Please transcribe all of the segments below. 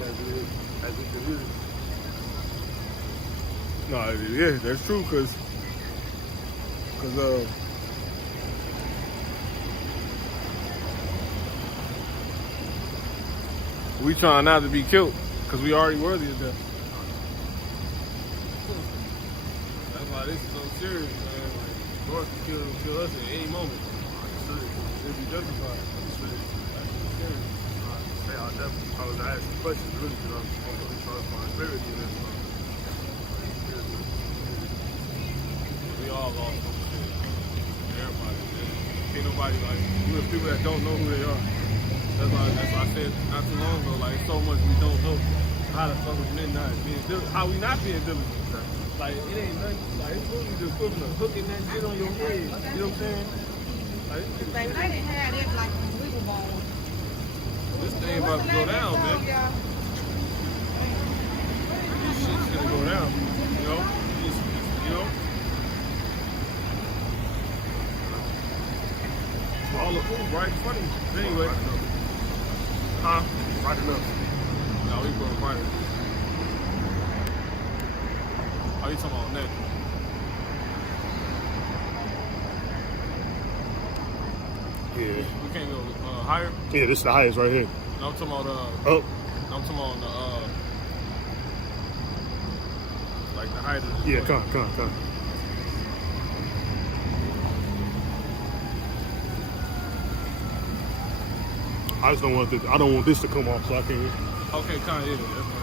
it as we can use it. No, yeah, that's true, cause we trying not to be killed, cause we already worthy of death. That's why this is so serious, man. Like, Lord can kill us at any moment. It'd be justified. I was asking questions really because I'm really trying to find clarity in this. We all lost some shit. Everybody. Ain't nobody like you. Have people that don't know who they are. That's why I said not too long ago. Like so much we don't know. How the fuck was midnight being diligent? How we not being diligent? Like it ain't nothing. Like it's really the equivalent of hooking that shit on your head. You know what I'm saying? Like, they didn't have it like wiggle ball. This thing about to go down, man. This shit's gonna go down. You know? You know? All the food right in front of you. Anyway. Huh? Right enough. No, we going right. Oh, you talking about that? Yeah. We can't go higher? Yeah, this is the highest right here. No, I'm talking about up. I'm talking about like the height of the Yeah, come. I just don't want this. I don't want this to come off, so I can't. Okay, kind of is. That's right.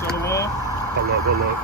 Shalom. Hello.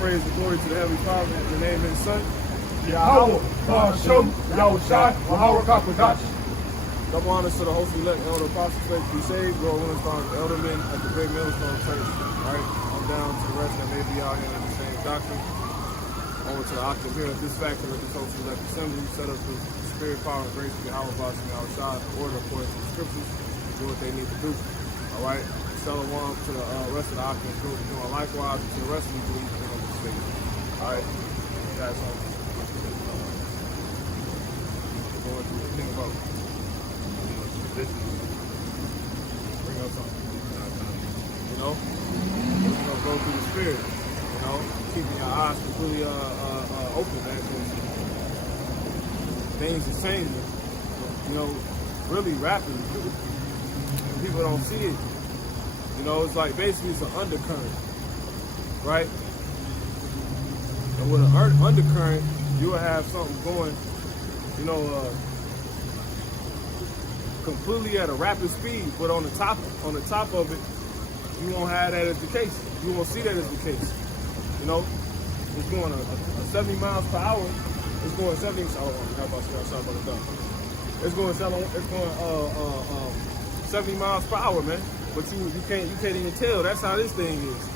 Praise and glory to the Heavenly Father in the name of His Son. Yahweh, Hashem, Yahushai, Wahawakakadash. Double honors to the host elect elder apostles, faith be saved, Lord Willingston, eldermen at the Great Millstone Church. Alright, I'm down to the rest that may be out here in the same doctrine. over to the octave here at this factory, at this Holy Select Assembly, set up the spirit, power, and grace of Yahweh Boston outside, the order according to the scriptures, to do what they need to do. All right? Shalom to the rest of the octave group, doing likewise to the rest of the believers in this faith. All right? Guys, going through the thing about bring up something. You know? We're gonna go through the spirit. You know, keeping your eyes completely open, man, because things are changing, you know, really rapidly. And people don't see it. You know, it's like basically it's an undercurrent, right? And with an undercurrent, you will have something going, you know, completely at a rapid speed, but on the top of it, you won't have that as the case. You won't see that as the case. You know, it's going 70 miles per hour. It's going 70. Oh, how about the It's going 70 miles per hour, man. But you can't even tell. That's how this thing is.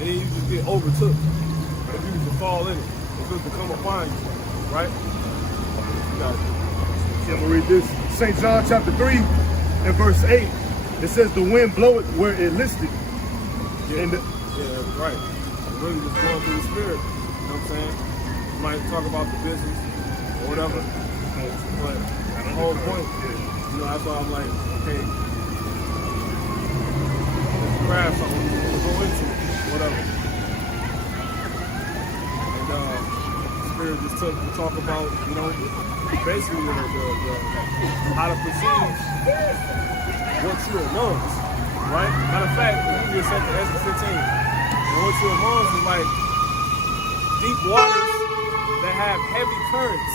And then you just get overtook. If you to fall in it, if it to come upon you, right? You got it. I'm gonna read this. St. John chapter 3 and verse 8. It says the wind bloweth where it listed. Yeah, right. Really just going through the spirit. You know what I'm saying? You might talk about the business or whatever. But the whole point, you know, that's why I'm like, okay, let's grab something, let's go into it, whatever. And the spirit just took to talk about, you know, basically how to perceive what you're amongst. Right? Matter of fact, if you just said the Ezra 15, and what you're amongst is like deep waters that have heavy currents.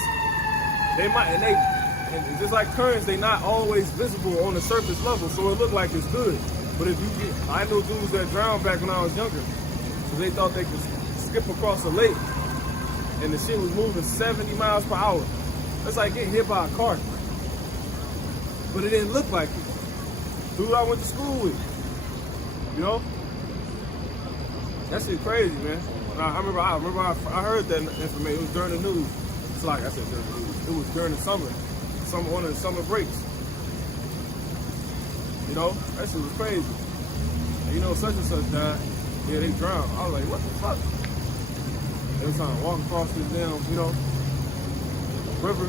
They might, and just like currents, they not always visible on the surface level, so it look like it's good. But if you get, I know dudes that drowned back when I was younger, so they thought they could skip across a lake, and the shit was moving 70 miles per hour. It's like getting hit by a car. But it didn't look like it. Dude I went to school with, you know? That shit crazy, man. I remember I heard that information. It was during the news. It's like I said during the news. It was during the summer, one of the summer breaks. You know, that shit was crazy. And you know, such and such died. Yeah, they drowned. I was like, what the fuck? They was trying to walk across this damn, you know, river.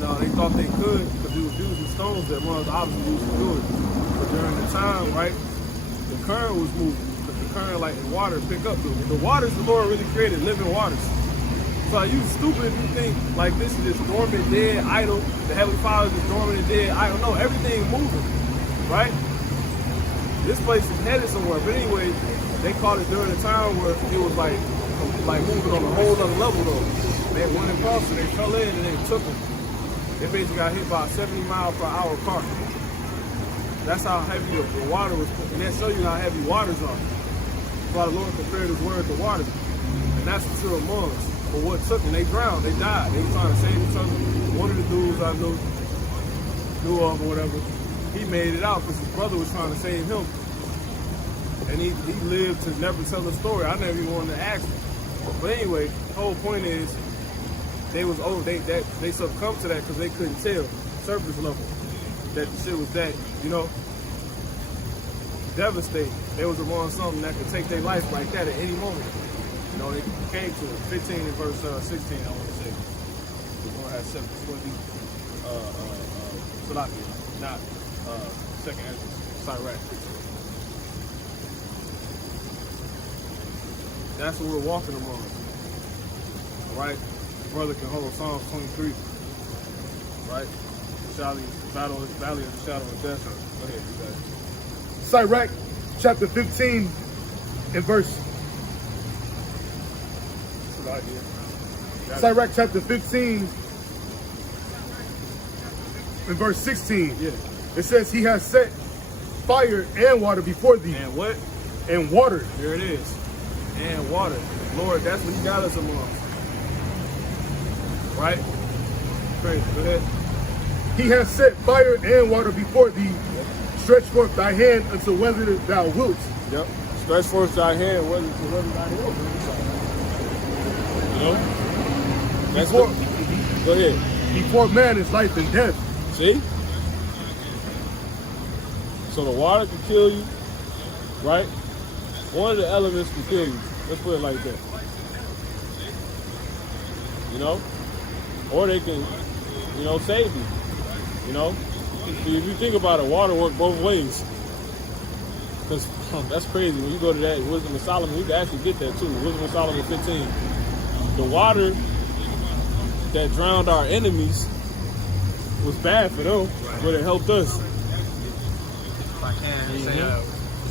They thought they could because they was using stones that was obviously used to do it. But during the time, right, the current was moving. The current, like the water, pick up. The waters the Lord really created, living waters. So you stupid if you think like this is just dormant, dead, idle. The Heavenly Father is dormant and dead, idle. No, everything moving, right? This place is headed somewhere. But anyway, they called it during the time where it was like moving on a whole other level though. They went across and they fell in and they took them. They basically got hit by a 70 mile per hour car. That's how heavy the water was. And that show you how heavy waters are. That's why the Lord compared his word to water. And that's what you're amongst. But what took them, they drowned, they died. They were trying to save each other. One of the dudes I knew of or whatever, he made it out because his brother was trying to save him. And he lived to never tell the story. I never even wanted to ask him. But anyway, the whole point is, they succumbed to that because they couldn't tell surface level that the shit was that, you know, devastating. They was among something that could take their life like that at any moment. You know, they came to it. 15 and verse 16, I want to say. We're going to have 720 Salakia, not second Ezra, Sirach. That's what we're walking among. All right? Brother can hold Psalms 23, right? Valley of the shadow of death. Go ahead, you guys. Sirach chapter 15 and verse. Sirach chapter 15 and verse 16. Yeah. It says he has set fire and water before thee. And what? And water. There it is. And water. Lord, that's what he got us among. Right? Great. Go ahead. He has set fire and water before thee. Yep. Stretch forth thy hand unto whether thou wilt. Yep. stretch forth thy hand, whether thy hand will. You know? That's Before, what, go ahead. before man is life and death. See? So the water can kill you, right? One of the elements can kill you. Let's put it like that. You know? Or they can, you know, save you. You know? See, if you think about it, water works both ways. Because that's crazy. When you go to that Wisdom of Solomon, you can actually get that too. Wisdom of Solomon 15. The water that drowned our enemies was bad for them, but it helped us. If I can say,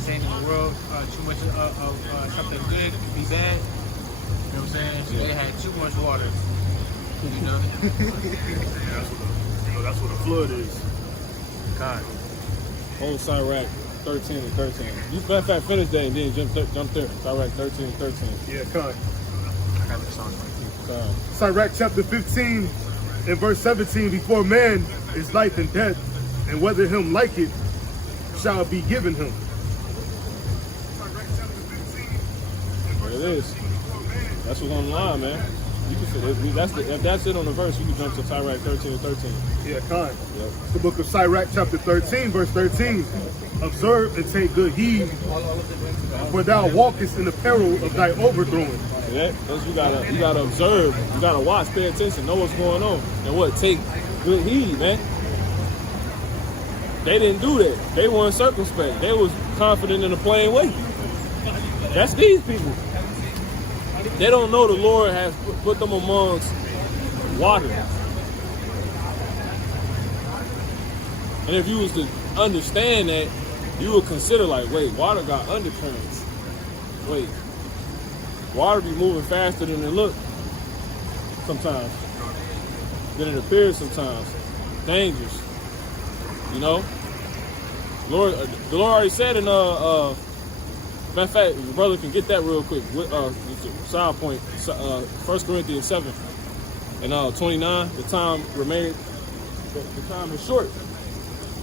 saying in the world, too much of something good can be bad. You know what I'm saying? So they had too much water. You know? That's what a flood is. God. Old Sirach 13 and 13. You matter of fact finish that and then jump there. Sirach 13 and 13. Yeah, con. I got the song right here. Sirach chapter 15 and verse 17. Before man is life and death, and whether him like it shall be given him. There it is. That's what's on the line, man. You can say if that's it on the verse, you can jump to Sirach 13 and 13. Yeah, con. Yep. The book of Sirach chapter 13 verse 13. Observe and take good heed, for thou walkest in the peril of thy overthrowing. See that? You gotta observe, you gotta watch, pay attention, know what's going on. And what? Take good heed, man. They didn't do that. They weren't circumspect. They was confident in a plain way. That's these people. They don't know the Lord has put them amongst water. And if you was to understand that, you would consider like, wait, water got undercurrents. Wait, water be moving faster than it look sometimes. Than it appears sometimes. Dangerous. You know? The Lord already said in matter of fact, the brother can get that real quick. Side point, 1 Corinthians 7 and 29. The time remained. The time is short.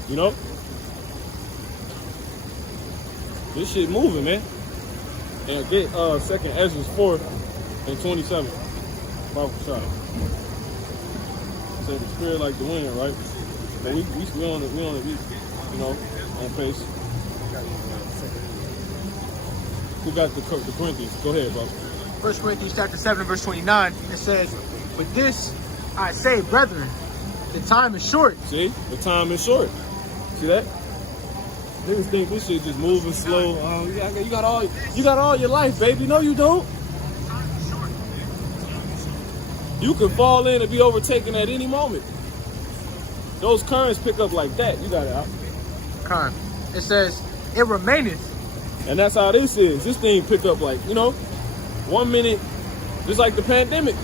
You know, this shit moving, man. And get 2nd Ezra 4 and 27. Bible shot. Said the spirit like the wind, right? But we on it, you know, on pace. Who got the Corinthians? Go ahead, bro. 1 Corinthians chapter 7, verse 29, it says, "With this I say, brethren, the time is short." See? The time is short. See that? Niggas think this shit just moving slow. Oh, yeah, you got all your life, baby. No, you don't. You can fall in and be overtaken at any moment. Those currents pick up like that. You got it out. Con. It says, "It remaineth." And that's how this is. This thing pick up like, you know, 1 minute, just like the pandemic.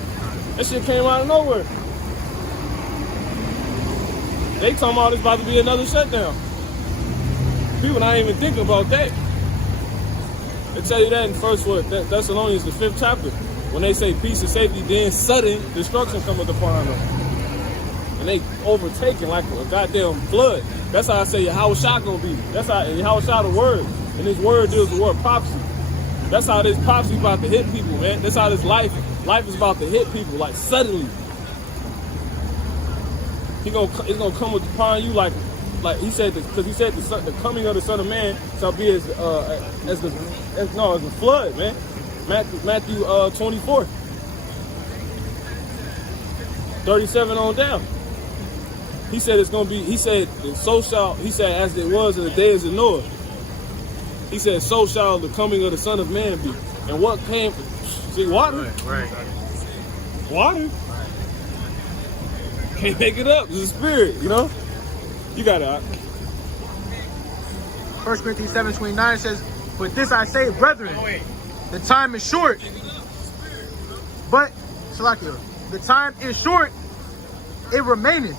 That shit came out of nowhere. They talking about it's about to be another shutdown. People not even thinking about that. They tell you that in Thessalonians, the 5th chapter. When they say peace and safety, then sudden destruction cometh upon them. And they overtaken like a goddamn flood. That's how I say Yahushua gonna be. That's how Yahushua the word. And this word deals with the word prophecy. That's how this prophecy about to hit people, man. That's how this life is about to hit people, like suddenly. It's gonna come upon you like he said, because he said the coming of the Son of Man shall be as a flood, man. Matthew 24, 37 on down. He said it's gonna be. He said as it was in the days of Noah. He said, so shall the coming of the Son of Man be. And what came from? See, water. Right. Water. Can't make it up. It's a spirit, you know. You got it. 1 Corinthians 7, 29 says, "But this I say, brethren, the time is short." But, Salakia, the time is short, it remaineth,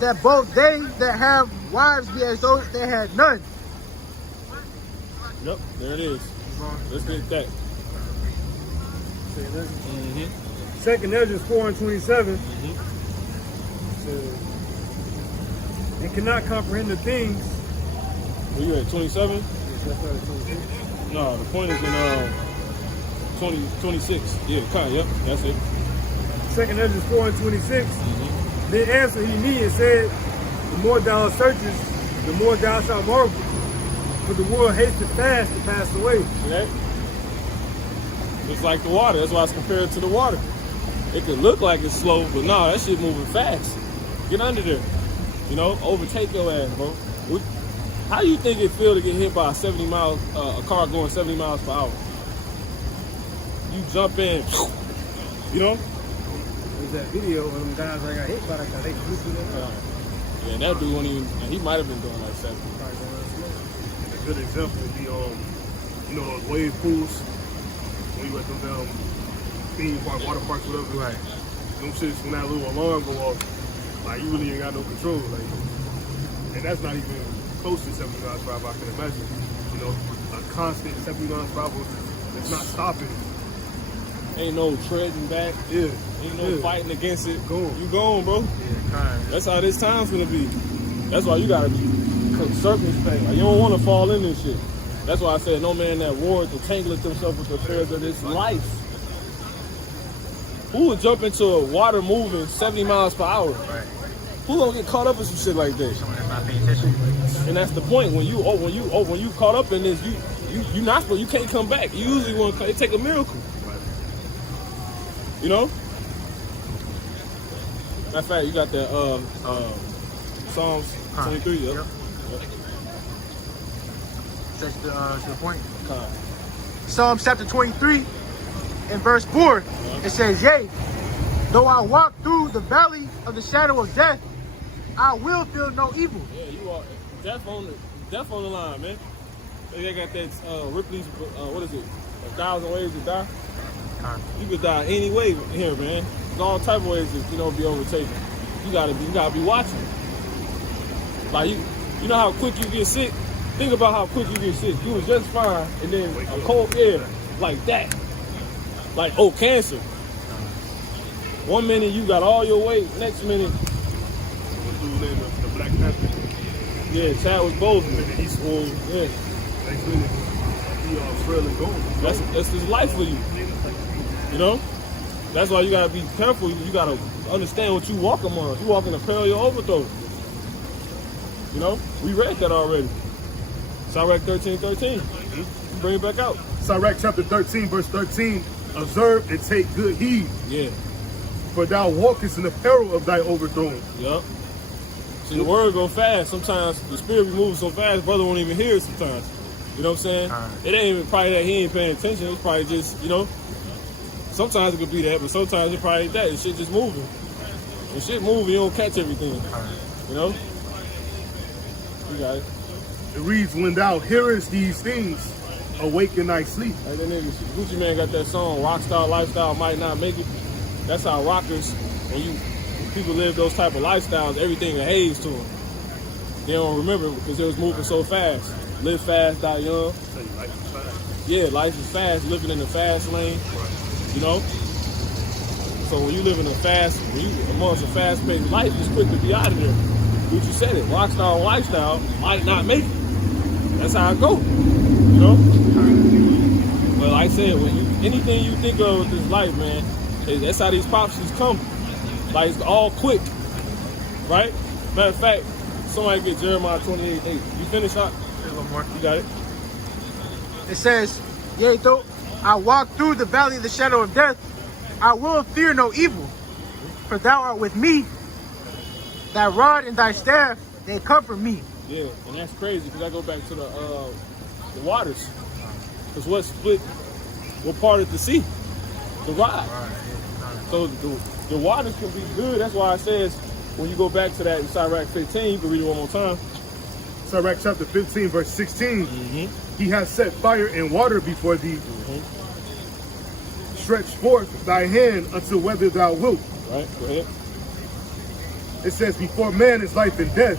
that both they that have wives be as though they had none. Yep, there it is. Let's get that. Mm-hmm. 2nd Ezra 4 and 27. Says, "And cannot comprehend the things." Where you at, 27? No, the point is in 26. Yeah, yep, that's it. Second Ezra 4 and 26. Then answered he me and said, the more thou searchest, the more thou shalt marvel. For the world hasteth fast to pass away. See that? It's like the water. That's why it's compared to the water. It could look like it's slow, but no, that shit moving fast. Get under there. You know, overtake your ass, bro. How you think it feel to get hit by a car going 70 miles per hour? You jump in, you know? There's that video of them guys that got hit by that car. They flew through that. Yeah, that dude wasn't even, he might have been doing like 70. A good example would be, you know, those wave pools. When you at them down theme park, water parks, whatever. Right. Them shits, when that little alarm go off, like, you really ain't got no control. Like, and that's not even close to 70 miles per hour, I can imagine. You know, a constant 70 miles per hour, it's not stopping. Ain't no treading back. Yeah. Ain't no fighting against it. Go. You going, bro. Yeah, That's how this time's gonna be. That's why you gotta be circumspect. Like, you don't wanna fall in this shit. That's why I said no man that wars entangleth himself with the affairs of this life. Who would jump into a water moving 70 miles per hour? Right. Who gonna get caught up in some shit like that? Someone that's not paying attention. And that's the point. When you caught up in this, you not supposed, you can't come back. You usually want to, it take a miracle. You know? Matter of fact, you got that Psalms 23. Yep. Yep. That's to the point. Con. Psalms chapter 23 and verse 4. It says, yea, though I walk through the valley of the shadow of death, I will feel no evil. Yeah, you are death on the line, man. They got that Ripley's, what is it? 1,000 ways to die. You could die any way here, man. There's all type of ways to be overtaken. You gotta be watching. Like you know how quick you get sick. Think about how quick you get sick. You was just fine, and then a cold air like that. Like cancer. 1 minute you got all your weight. Next minute, The Black Panther. yeah, Chadwick Boseman. He's swole. Yeah, Next minute, he frail and gone. that's his life for you. You know, that's why you gotta be careful. You gotta understand what you walking on. You walking a parallel overthrow. You know, we read that already. Sirach 13:13. Bring it back out. Sirach chapter 13, verse 13. Observe and take good heed, Yeah. for thou walkest in the peril of thy overthrow. Yup. See, the word go fast. Sometimes the spirit be moving so fast, brother won't even hear it sometimes. You know what I'm saying? It ain't even probably that he ain't paying attention. It's probably just, sometimes it could be that, but sometimes it's probably that. The shit just moving. When shit moving, you don't catch everything. You know? You got it. It reads, when thou hearest these things, awaken thy sleep. Like that nigga, Gucci Man got that song, Rockstar Lifestyle Might Not Make It. That's how rockers, when people live those type of lifestyles, everything a haze to them. They don't remember because it was moving so fast. Live fast, die young. Yeah, life is fast, living in the fast lane. You know? So when you live in amongst a fast-paced life, it's quick to be out of there. Gucci said it, rockstar lifestyle might not make it. That's how it go. You know? But like I said, anything you think of with this life, man, that's how these prophecies come. Like, it's all quick. Right? Matter of fact, somebody get Jeremiah 28:8. You finished up? A little more. You got it? It says, yea, though I walk through the valley of the shadow of death, I will fear no evil, for thou art with me. Thy rod and thy staff, they comfort me. Yeah, and that's crazy because I go back to the waters. Because what split, what part of the sea? The rod. So the waters can be good. That's why it says, when you go back to that in Sirach 15, you can read it one more time. Sirach chapter 15, verse 16. He has set fire and water before thee. Stretch forth thy hand unto whether thou wilt. Right, go ahead. It says, before man is life and death,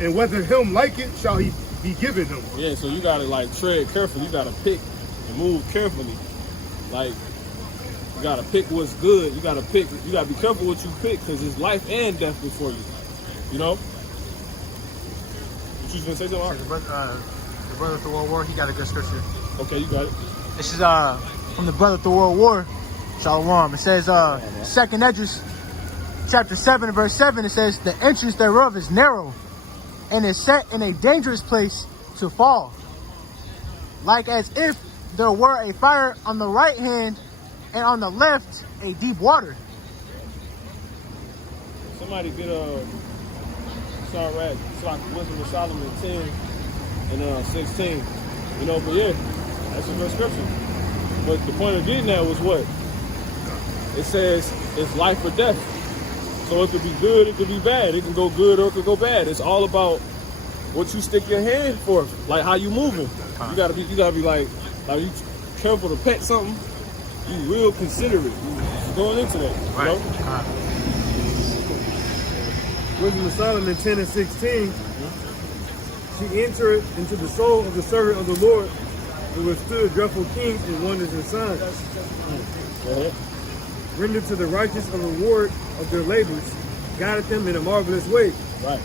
and whether him like it shall he be given him. Yeah, so you gotta tread carefully. You gotta pick and move carefully. Like, you gotta pick what's good. You gotta be careful what you pick because it's life and death before you. You know? What you gonna say something? The brother at the World War, he got a good scripture. Okay, you got it. This is from the Brother of the World War, Shalom. It says, Second Esdras, chapter 7, verse 7, it says, the entrance thereof is narrow, and is set in a dangerous place to fall, like as if there were a fire on the right hand, and on the left a deep water. Somebody get sorry, right? It's like Wisdom of Solomon 10 and 16. You know, but yeah, that's a good scripture. But the point of getting that was what? It says it's life or death. So it could be good, it could be bad. It can go good or it could go bad. It's all about what you stick your hand for, like how you moving. You gotta be like you careful to pet something. You real considerate. You going into that, you know? Wisdom of Solomon 10 and 16. She entered into the soul of the servant of the Lord, who withstood dreadful kings and wonders and signs. Rendered to the righteous a reward of their labors, guided them in a marvelous way. Right.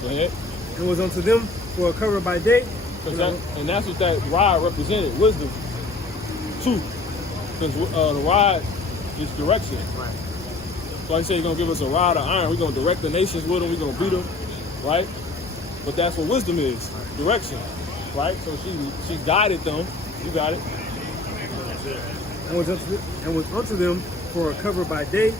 Go ahead. And was unto them for a cover by day. And that's what that rod represented, wisdom, too. Because the rod is direction. Right. So like I say, he's going to give us a rod of iron. We're going to direct the nations with them. We're going to beat them, right? But that's what wisdom is, direction, right? So she guided them. You got it. And was unto them for a cover by day,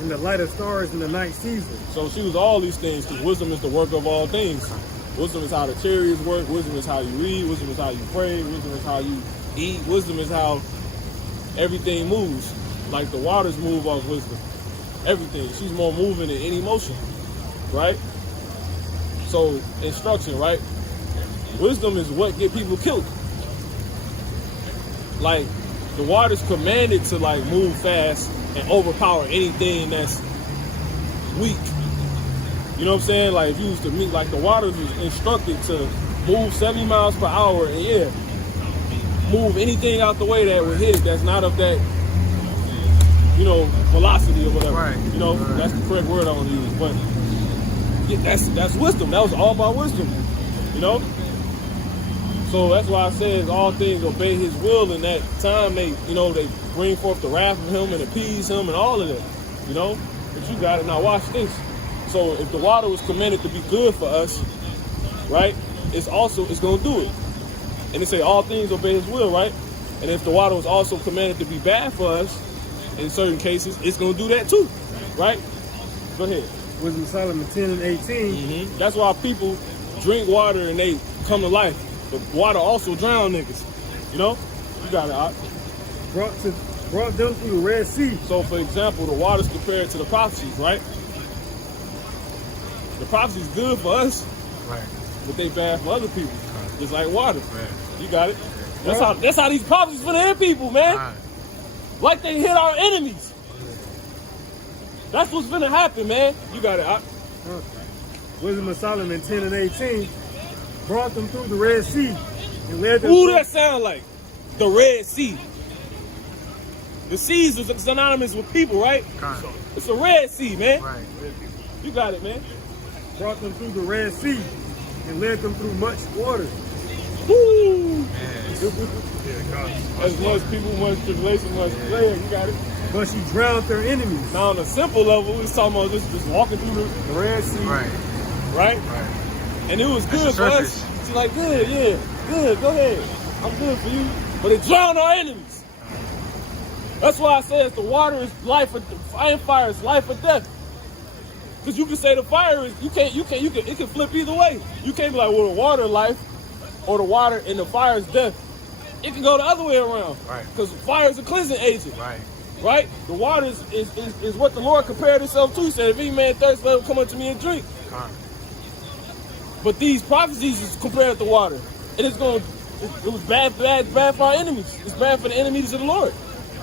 and the light of stars in the night season. So she was all these things, because wisdom is the work of all things. Wisdom is how the chariots work. Wisdom is how you read. Wisdom is how you pray. Wisdom is how you eat. Wisdom is how everything moves. Like the waters move off wisdom. Everything. She's more moving than any motion, right? So instruction, right? Wisdom is what get people killed. Like the water's commanded to like move fast and overpower anything that's weak. You know what I'm saying? Like if you used to meet, like the water was instructed to move 70 miles per hour and yeah, move anything out the way that would hit it that's not of that, you know, velocity or whatever. Right. You know, that's the correct word I want to use. But yeah, that's wisdom. That was all about wisdom. You know? So that's why I said all things obey his will. In that time they bring forth the wrath of him and appease him and all of that. You know? But you got it. Now watch this. So if the water was commanded to be good for us, right? It's going to do it. And they say all things obey his will, right? And if the water was also commanded to be bad for us, in certain cases, it's going to do that too, right? Go ahead. Wisdom of Solomon 10 and 18. That's why people drink water and they come to life. But water also drown niggas. You know? You got it, Ott. Brought them through the Red Sea. So, for example, the water's compared to the prophecies, right? The prophecies good for us, Right. but they bad for other people. Just like water. Right. You got it? That's how these prophecies for the hit people, man. Right. Like they hit our enemies. That's what's gonna happen, man. You got it. Wisdom of Solomon 10 and 18. Brought them through the Red Sea and led them. Who that sound like? The Red Sea. The seas is synonymous with people, right? Right. It's a Red Sea, man. Right. You got it, man. Brought them through the Red Sea and led them through much water. Woo! Yeah, As much people, much tribulation, much prayer. You got it. But she drowned their enemies. Now on a simple level, it's talking about just walking through the Red Sea, Right. right? Right. And it was That's good the for us. surface. She's like, good, yeah, good, go ahead. I'm good for you. But it drowned our enemies. That's why I say the water is life or fire is life or death. Because you can say the fire is, it can flip either way. You can't be like, well, the water life or the water and the fire is death. It can go the other way around. Right. Because fire is a cleansing agent. Right. Right? The water is what the Lord compared himself to. He said, if any man thirst, let him come unto me and drink. Right. But these prophecies is compared to water. And it was bad for our enemies. It's bad for the enemies of the Lord.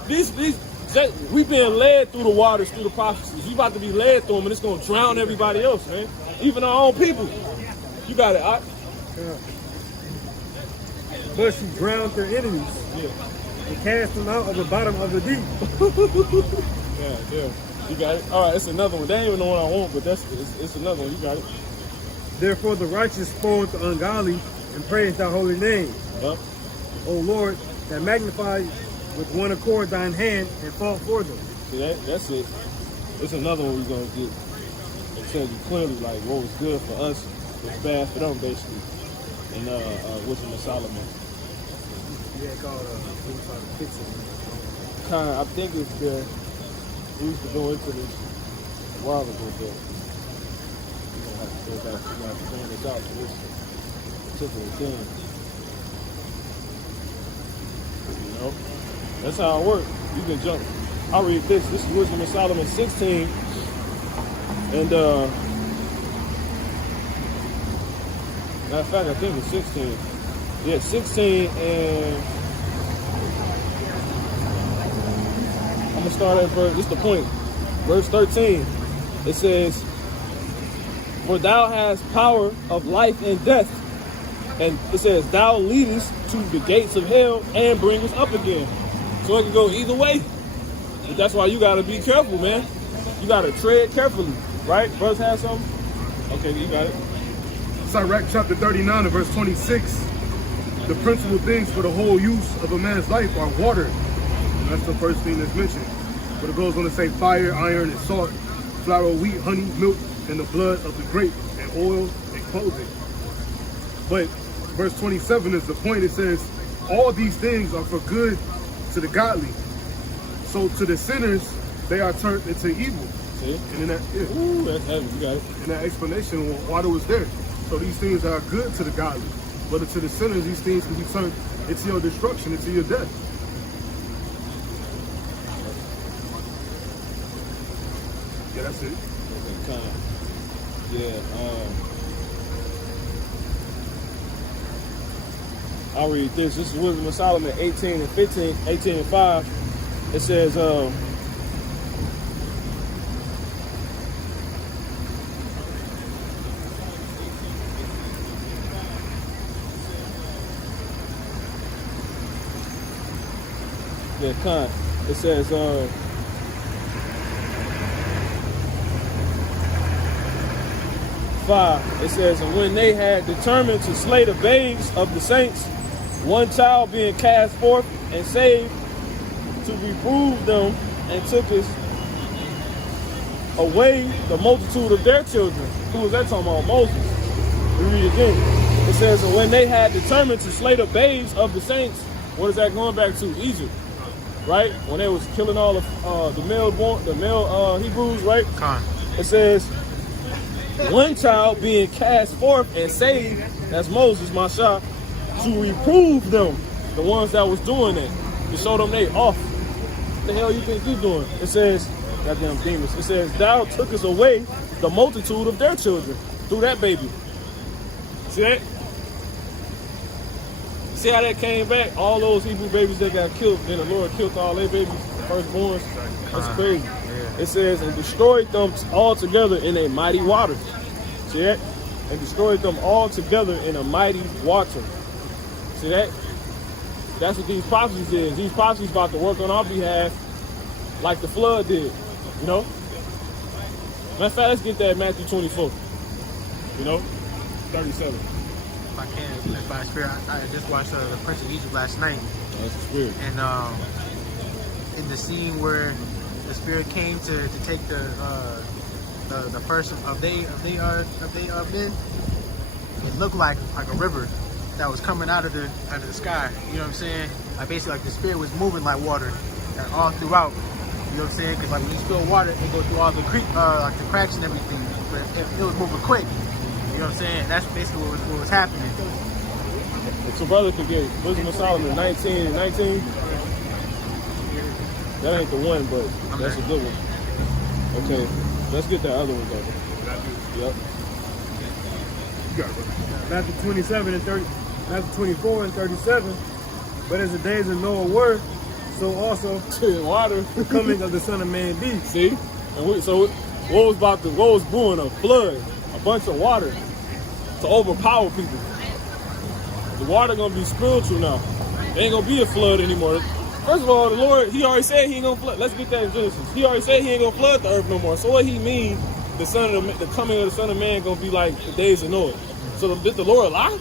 We being led through the waters, through the prophecies. We about to be led through them, and it's going to drown everybody else, man. Even our own people. You got it, Ott. But she drowned their enemies. Yeah. And cast them out of the bottom of the deep. Yeah. You got it. All right, it's another one. They ain't even the one I want, but it's another one. You got it. Therefore the righteous fall into ungodly and praise thy holy name. Yep. O Lord, that magnified with one accord thine hand and fought for them. See, that's it. It's another one we're going to get. It tells you clearly, like, what was good for us was bad for them, basically. And Wisdom of Solomon. Yeah, called fixing. I think it's there. We used to go into this a while ago, but we're going to have to go back. We're going to have to bring this out for this particular thing. You know? That's how it works. You can jump. I'll read this. This is Wisdom of Solomon 16. And, matter of fact, I think it's 16. Yeah, 16 and I'm going to start at verse, this is the point. Verse 13. It says, for thou hast power of life and death. And it says, thou leadest to the gates of hell and bringest up again. So it can go either way. But that's why you got to be careful, man. You got to tread carefully. Right? Brothers have something? Okay, you got it. Sirach chapter 39 and verse 26. The principal things for the whole use of a man's life are water. And that's the first thing that's mentioned. But it goes on to say fire, iron, and salt, flour, wheat, honey, milk, and the blood of the grape, and oil, and clothing. But verse 27 is the point. It says, all these things are for good to the godly. So to the sinners, they are turned into evil. See? And in that, yeah. Ooh, that's heavy. You got it. In that explanation, water was there. So these things are good to the godly. But to the sinners, these things can be turned into your destruction, into your death. Yeah, that's it. Yeah. I'll read this. This is Wisdom of Solomon 18 and 15, 18 and 5. It says, it says, 5, it says, and when they had determined to slay the babes of the saints, one child being cast forth and saved, to reprove them, and took away the multitude of their children. Who was that talking about? Moses. We read it again. It says, and when they had determined to slay the babes of the saints, what is that going back to? Egypt. Right? When they was killing all of the male Hebrews, right? It says, one child being cast forth and saved, that's Moses, Masha, to reprove them, the ones that was doing it, to show them they off. What the hell you think you doing? It says, goddamn demons, it says, thou tookest away the multitude of their children through that baby. See that? See how that came back? All those Hebrew babies that got killed, then the Lord killed all their babies, the firstborns. That's crazy. It says, and destroyed them all together in a mighty water. See that? And destroyed them all together in a mighty water. See that? That's what these prophecies is. These prophecies about to work on our behalf like the flood did. You know? Matter of fact, let's get that Matthew 24. You know? 37. If I can, if by spirit, I just watched The Prince of Egypt last night. That's the spirit. And in the scene where the spirit came to take the first of they men, it looked like a river that was coming out of the sky. You know what I'm saying? Like basically, like the spirit was moving like water, and all throughout. You know what I'm saying? Because like when you spill water, it goes through all the like the cracks and everything. But it was moving quick. You know what I'm saying? That's basically what was happening. So brother could get Wisdom of Solomon 19 and 19. That ain't the one, but that's a good one. Okay, let's get that other one though. Yep. You got it, brother. Matthew 27 and 30, Matthew 24 and 37. But as the days of Noah were, so also water, the coming of the Son of Man be. See? And so what was brewing? A flood, a bunch of water to overpower people. The water gonna be spiritual now. There ain't gonna be a flood anymore. First of all, the Lord, he already said he ain't gonna flood. Let's get that in Genesis. He already said he ain't gonna flood the earth no more. So what he mean, the coming of the Son of Man gonna be like the days of Noah. So did the Lord lie?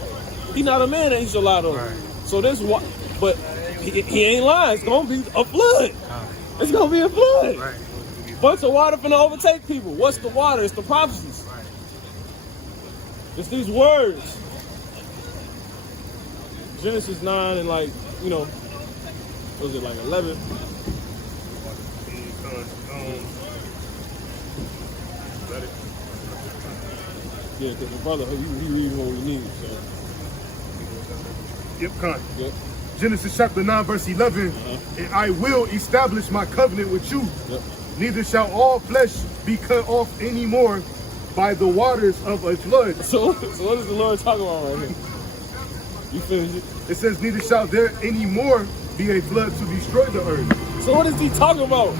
He not a man that he should lie to. Right. So this what, but he ain't lying. It's gonna be a flood. It's gonna be a flood. Right. Bunch of water finna overtake people. What's the water? It's the prophecies. Right. It's these words. Genesis 9 and like, you know, what was it like 11? Yeah, because the brother, he reading what we need. So. Yep, con. Yep. Genesis chapter 9, verse 11. And I will establish my covenant with you. Yep. Neither shall all flesh be cut off anymore by the waters of a flood. So what is the Lord talking about right here? You finish it? It says, neither shall there anymore be a flood to destroy the earth. So what is he talking about?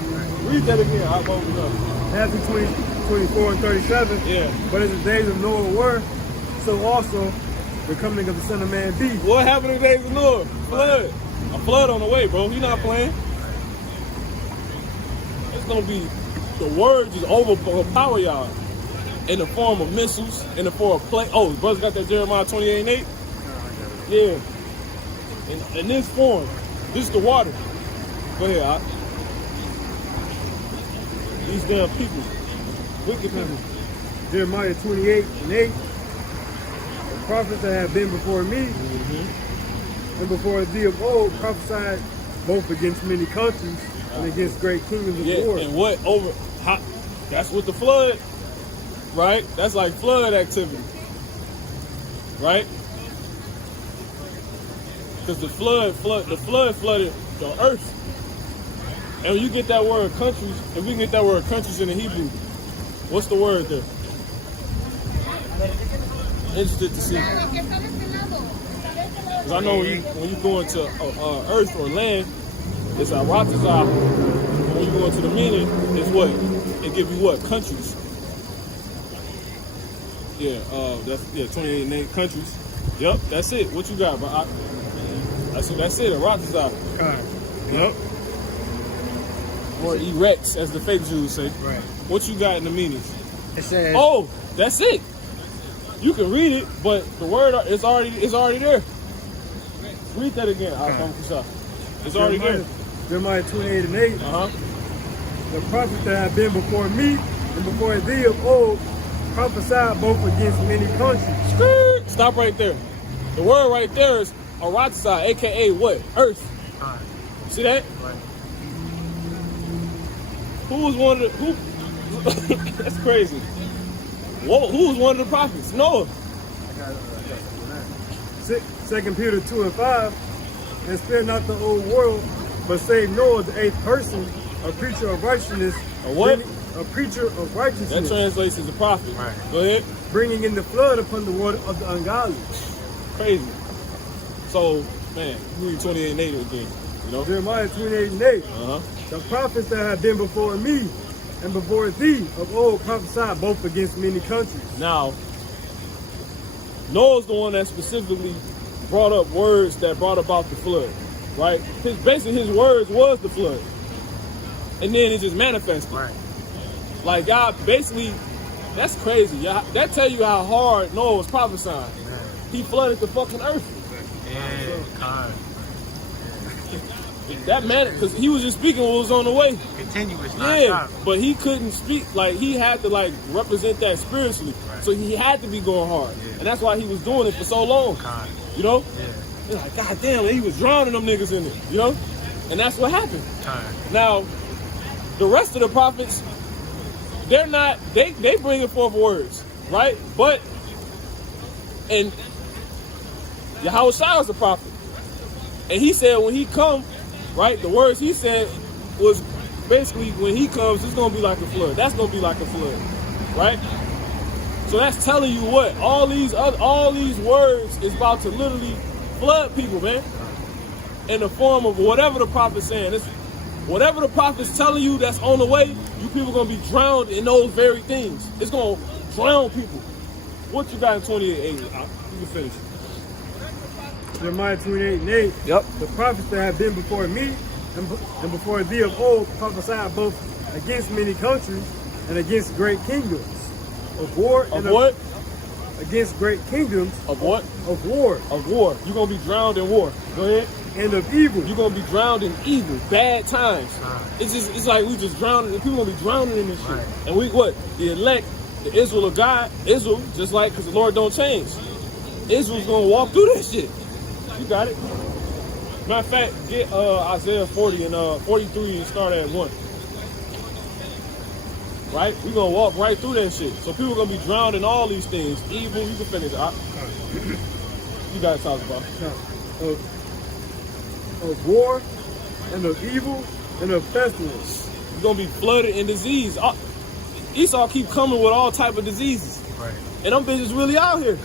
Read that again. I'll open up. Matthew 24 and 37. Yeah. But as the days of Noah were, so also the coming of the Son of Man be. What happened in the days of Noah? Flood. A flood on the way, bro. You're not playing. It's gonna be, the word just overpower y'all in the form of missiles, in the form of play. Oh, brother's got that Jeremiah 28 and 8? Yeah. In this form, this is the water. Go ahead, Al. These damn people, wicked people. Jeremiah 28 and 8. The prophets that have been before me and before thee of old prophesied both against many countries and against great kingdoms of war. And what over? That's with the flood, right? That's like flood activity, right? Because the flood flooded the earth. And when you get that word countries, if we can get that word countries in the Hebrew, what's the word there? Interested to see. Because I know when you go into earth or land, it's a Ratazah. When you go into the meaning, it's what? It gives you what? Countries. Yeah, that's 28 and 8 countries. Yep, that's it. What you got, bro? That's it, a Ratazah. Yep. Or erects, as the fake Jews say. Right. What you got in the meanings? It says. Oh, that's it. You can read it, but the word is already there. Read that again. It's already there. Jeremiah 28 and 8. The prophets that have been before me and before thee of old prophesied both against many countries. Stop right there. The word right there is Aratsai, aka what? Earth. See that? Right. Who was one of the that's crazy. Whoa, who was one of the prophets? Noah. Second Peter 2 and 5. And spare not the old world, but save Noah, the 8th person, a preacher of righteousness. A what? A preacher of righteousness. That translates as a prophet. Right. Go ahead. Bringing in the flood upon the water of the ungodly. Crazy. So, man, read 28 and 8 again. You know? Jeremiah 28 and 8. The prophets that have been before me and before thee of old prophesied both against many countries. Now, Noah's the one that specifically brought up words that brought about the flood, right? Basically, his words was the flood. And then it just manifested. Right. Like, God, basically, that's crazy. That tell you how hard Noah was prophesying. Man. He flooded the fucking earth. Yeah, God. That man, because he was just speaking what was on the way. Continuous, Yeah, non-stop. but he couldn't speak. Like, he had to, like, represent that spiritually. Right. So he had to be going hard. Yeah. And that's why he was doing it for so long. God. You know? Yeah. They're like, God damn, he was drowning them niggas in it. You know? And that's what happened. God. Now, the rest of the prophets, they're not, they bringing forth words, right? But, and Yahweh Shai is the prophet. And he said when he come, right, the words he said was basically when he comes, it's going to be like a flood. That's going to be like a flood, right? So that's telling you what? All these words is about to literally flood people, man. In the form of whatever the prophet's saying. It's whatever the prophet's telling you that's on the way, you people going to be drowned in those very things. It's going to drown people. What you got in 28:8? You can finish. Jeremiah 28 and 8. Yep. The prophets that have been before me and before thee of old prophesied both against many countries and against great kingdoms of war and what? against great kingdoms Of what? of war Of war. You're going to be drowned in war. Go ahead. and of evil. You're going to be drowned in evil, bad times. It's like we just drowning. People going to be drowning in this shit. Right. And we what? The elect, the Israel of God, Israel, just like, because the Lord don't change. Israel's going to walk through that shit. You got it. Matter of fact, get Isaiah 40 and 43 and start at 1. Right? We're going to walk right through that shit. So people going to be drowned in all these things. Evil, you can finish. You got to talk about it. Of war and of evil and of pestilence. You're going to be flooded in disease. Esau keep coming with all type of diseases. Right. And them bitches really out here.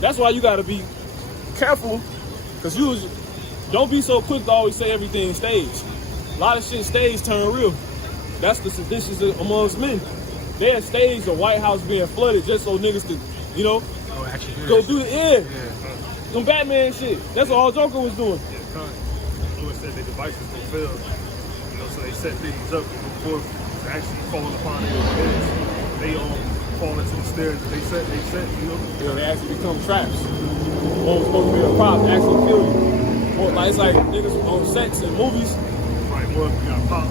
That's why you got to be careful. Because don't be so quick to always say everything staged. A lot of shit staged turn real. That's the seditious amongst men. They had staged the White House being flooded just so niggas could, you know, go do it. Yeah. Some Batman shit. That's all Joker was doing. Lewis said their devices will fail. You know, so they set things up before to actually fall upon their heads. They all fall into the stairs that they set, you know. You know, they actually become traps. What was supposed to be a prop actually kill you. Or like, it's like niggas on sets and movies. Right, well, you got pop,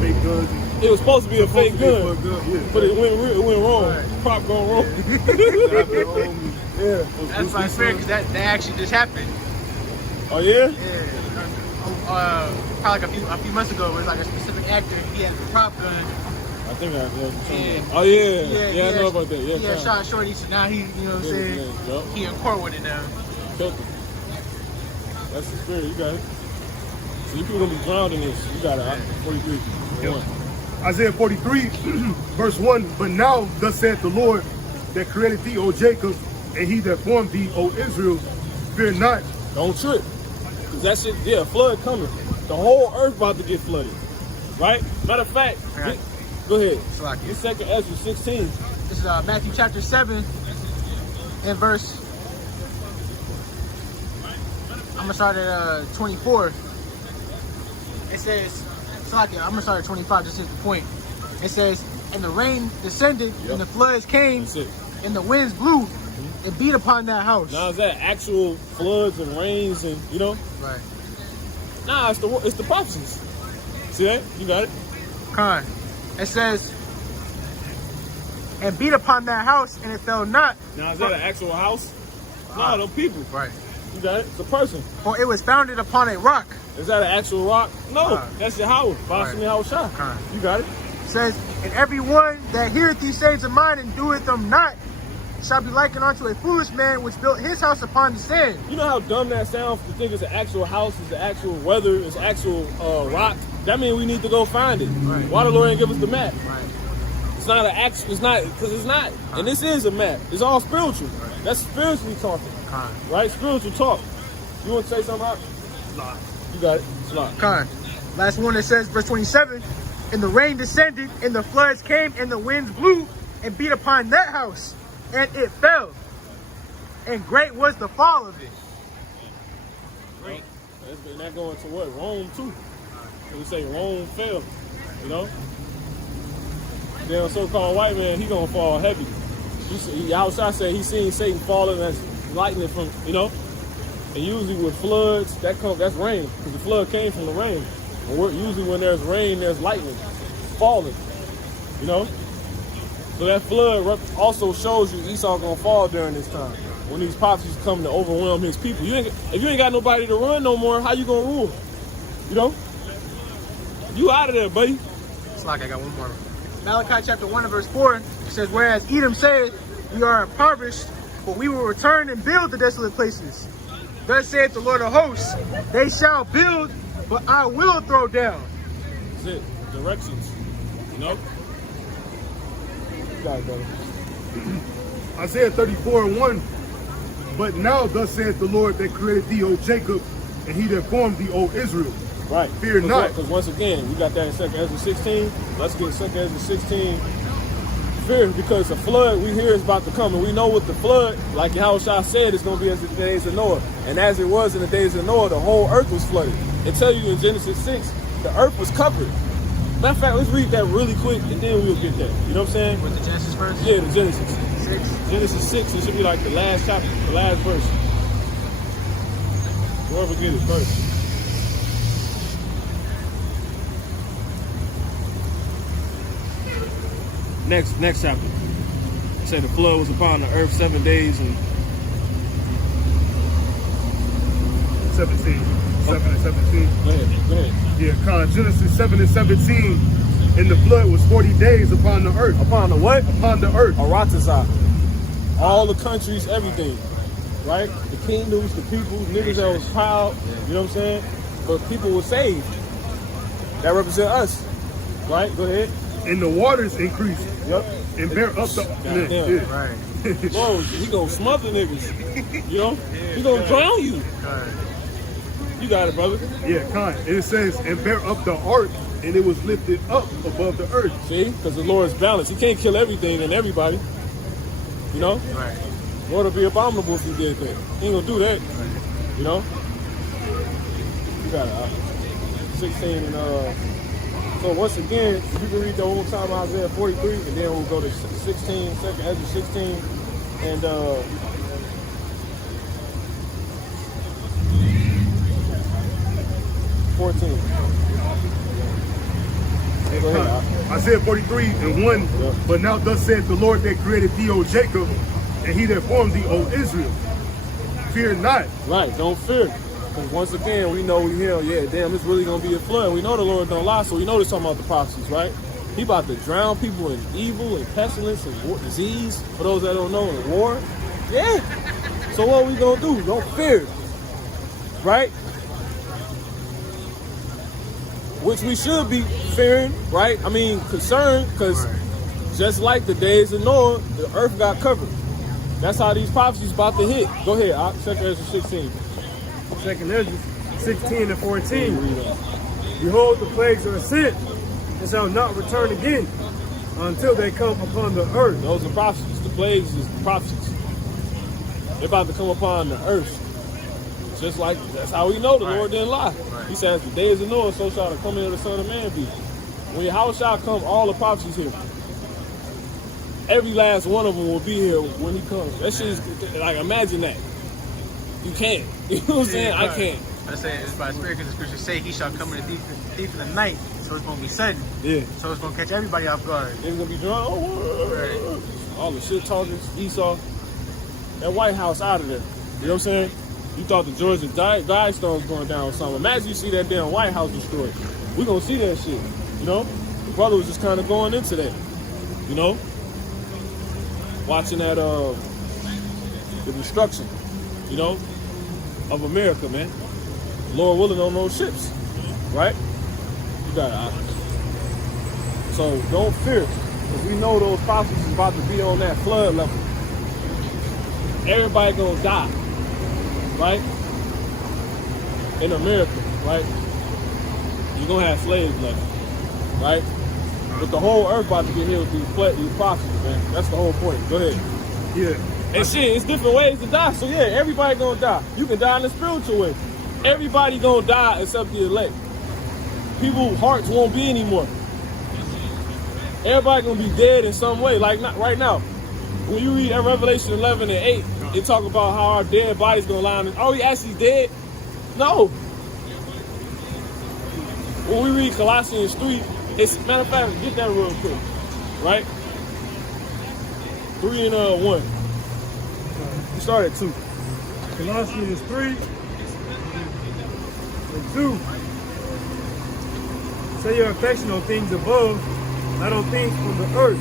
fake guns. It was supposed to be a fake gun, Yeah. but it went wrong. Right. Prop gone wrong. Yeah. That's my fair because that actually just happened. Oh yeah? Yeah. Probably like a few months ago, it was like a specific actor. He had a prop gun. I think I know. And Oh yeah. I know about that. Yeah. Yeah, shot Shorty. So now he, you know what I'm saying? Yup. He in court with it now. Filthy. That's the spirit. You got it. So you people gonna be drowned in this. You got it. 43. Yep. Isaiah 43, verse 1. But now, thus saith the Lord that created thee, O Jacob, and he that formed thee, O Israel, fear not. Don't trip. Cause that shit, yeah, flood coming. The whole earth about to get flooded. Right? Matter of fact, Okay. go ahead. It's like Get 2nd Ezra 16. This is Matthew chapter 7 and verse. I'm gonna start at 24. It says, I'm gonna start at 25. This is the point. It says, and the rain descended, and the floods came, That's it. and the winds blew, and beat upon that house. Now is that actual floods and rains and you know? Right. Nah, it's the prophecies. See that? You got it. Con. It says, and beat upon that house, and it fell not. Now is that an actual house? No, them people. Right. You got it. It's a person. For it was founded upon a rock. Is that an actual rock? No, Right. that's your house. Right. Right. You got it. It says, and everyone that heareth these sayings of mine and doeth them not shall be likened unto a foolish man which built his house upon the sand. You know how dumb that sounds to think it's an actual house, it's the actual weather, it's actual rock. That means we need to go find it. Right. Why the Lord ain't give us the map? Right. It's not an actual. It's not because it's not. And this is a map. It's all spiritual. That's spiritually talking, right? Spiritual talk. You want to say something, Rock? Nah. You got it. It's locked. Last one that says, verse 27, and the rain descended, and the floods came, and the winds blew, and beat upon that house, and it fell. And great was the fall of it. Great. And that going to what? Rome too. We say Rome fell. You know. Then a so-called white man, he gonna fall heavy. Outside say he seen Satan falling as lightning from, you know. And usually with floods, that's rain, because the flood came from the rain. And usually when there's rain, there's lightning falling, you know? So that flood also shows you Esau gonna fall during this time. When these prophecies come to overwhelm his people. If you ain't got nobody to run no more, how you gonna rule? You know? You out of there, buddy. It's like I got one more. Malachi chapter 1 and verse 4, it says, whereas Edom said, we are impoverished, but we will return and build the desolate places. Thus saith the Lord of hosts, they shall build, but I will throw down. That's it. Directions. You know? You got it, brother. Isaiah 34 and 1. But now thus saith the Lord that created thee, O Jacob, and he that formed thee, O Israel. Right. Fear not. Because once again, we got that in 2nd Ezra 16. Let's get 2nd Ezra 16. Fear, because the flood we hear is about to come. And we know what the flood, like Yahushua said, is going to be as in the days of Noah. And as it was in the days of Noah, the whole earth was flooded. It tell you in Genesis 6, the earth was covered. Matter of fact, let's read that really quick and then we'll get there. You know what I'm saying? With the Genesis verse? Yeah, the Genesis. It 6. Genesis 6, it should be like the last chapter, the last verse. Whoever get it first. Next chapter. It said the flood was upon the earth 7 days and 17. 7 and 17. go ahead. Yeah, Con, Genesis 7 and 17. And the flood was 40 days upon the earth. Upon the what? Upon the earth. Aratazah. All the countries, everything. Right? The kingdoms, the people, niggas that was proud, you know what I'm saying? But people were saved. That represent us. Right? Go ahead. And the waters increased. Yep. And bear up the... Goddamn. Yeah. Right. Bro, he gonna smother niggas. You know? He gonna drown you. Right. You got it, brother. Yeah, Con. And it says, and bear up the ark, and it was lifted up above the earth. See? Because the Lord is balanced. He can't kill everything and everybody. You know? Right. Lord would be abominable if he did that. He ain't gonna do that. You know? You got it. 16 and so once again, if you can read the whole time Isaiah 43, and then we'll go to 16, second Ezra 16, and 14. Go ahead. Isaiah 43 and 1. Yeah. But now thus saith the Lord that created thee, O Jacob, and he that formed thee, O Israel. Fear not. Right, don't fear. Because once again, we know we hear, yeah, damn, it's really going to be a flood. We know the Lord don't lie, so we know this talking about the prophecies, right? He about to drown people in evil and pestilence and war, disease, for those that don't know, in war. Yeah. So what we going to do? Don't fear. Right? Which we should be fearing, right? I mean, concerned, because just like the days of Noah, the earth got covered. That's how these prophecies about to hit. Go ahead, check Ezra 16. Second Ezra 16 and 14. Behold, the plagues are sent and shall not return again until they come upon the earth. Those are prophecies. The plagues is the prophecies. They're about to come upon the earth. Just like, that's how we know the Lord didn't lie. He says, the days of Noah, so shall the coming of the Son of Man be. When Yahweh shall come, all the prophecies here. Every last one of them will be here when he comes. That shit is, like, imagine that. You can't. You know what I'm saying? I can't. I say it's by spirit because the scriptures say he shall come in the thief in the night. So it's going to be sudden. Yeah. So it's going to catch everybody off guard. They're going to be drunk. All the shit talkers, Esau. That White House out of there. You know what I'm saying? You thought the Georgia Guidestone was going down or something. Imagine you see that damn White House destroyed. We're going to see that shit. You know? The brother was just kind of going into that. You know? Watching that, the destruction, you know, of America, man. Lord willing on those ships, right? You got it. So don't fear, because we know those prophecies is about to be on that flood level. Everybody gonna die, right? In America, right? You're gonna have slaves left, right? But the whole earth about to get hit with these prophecies, man. That's the whole point. Go ahead. Yeah. And shit, it's different ways to die. So yeah, everybody gonna die. You can die in a spiritual way. Everybody gonna die except the elect. People's hearts won't be anymore. Everybody gonna be dead in some way. Like not right now. When you read Revelation 11 and 8, it talk about how our dead bodies gonna lie in. Are we actually dead? No. When we read Colossians 3, it's, matter of fact, get that real quick, right? 3 and 1. We start at 2. Colossians 3 and 2. Set your affection on things above, not on things on the earth.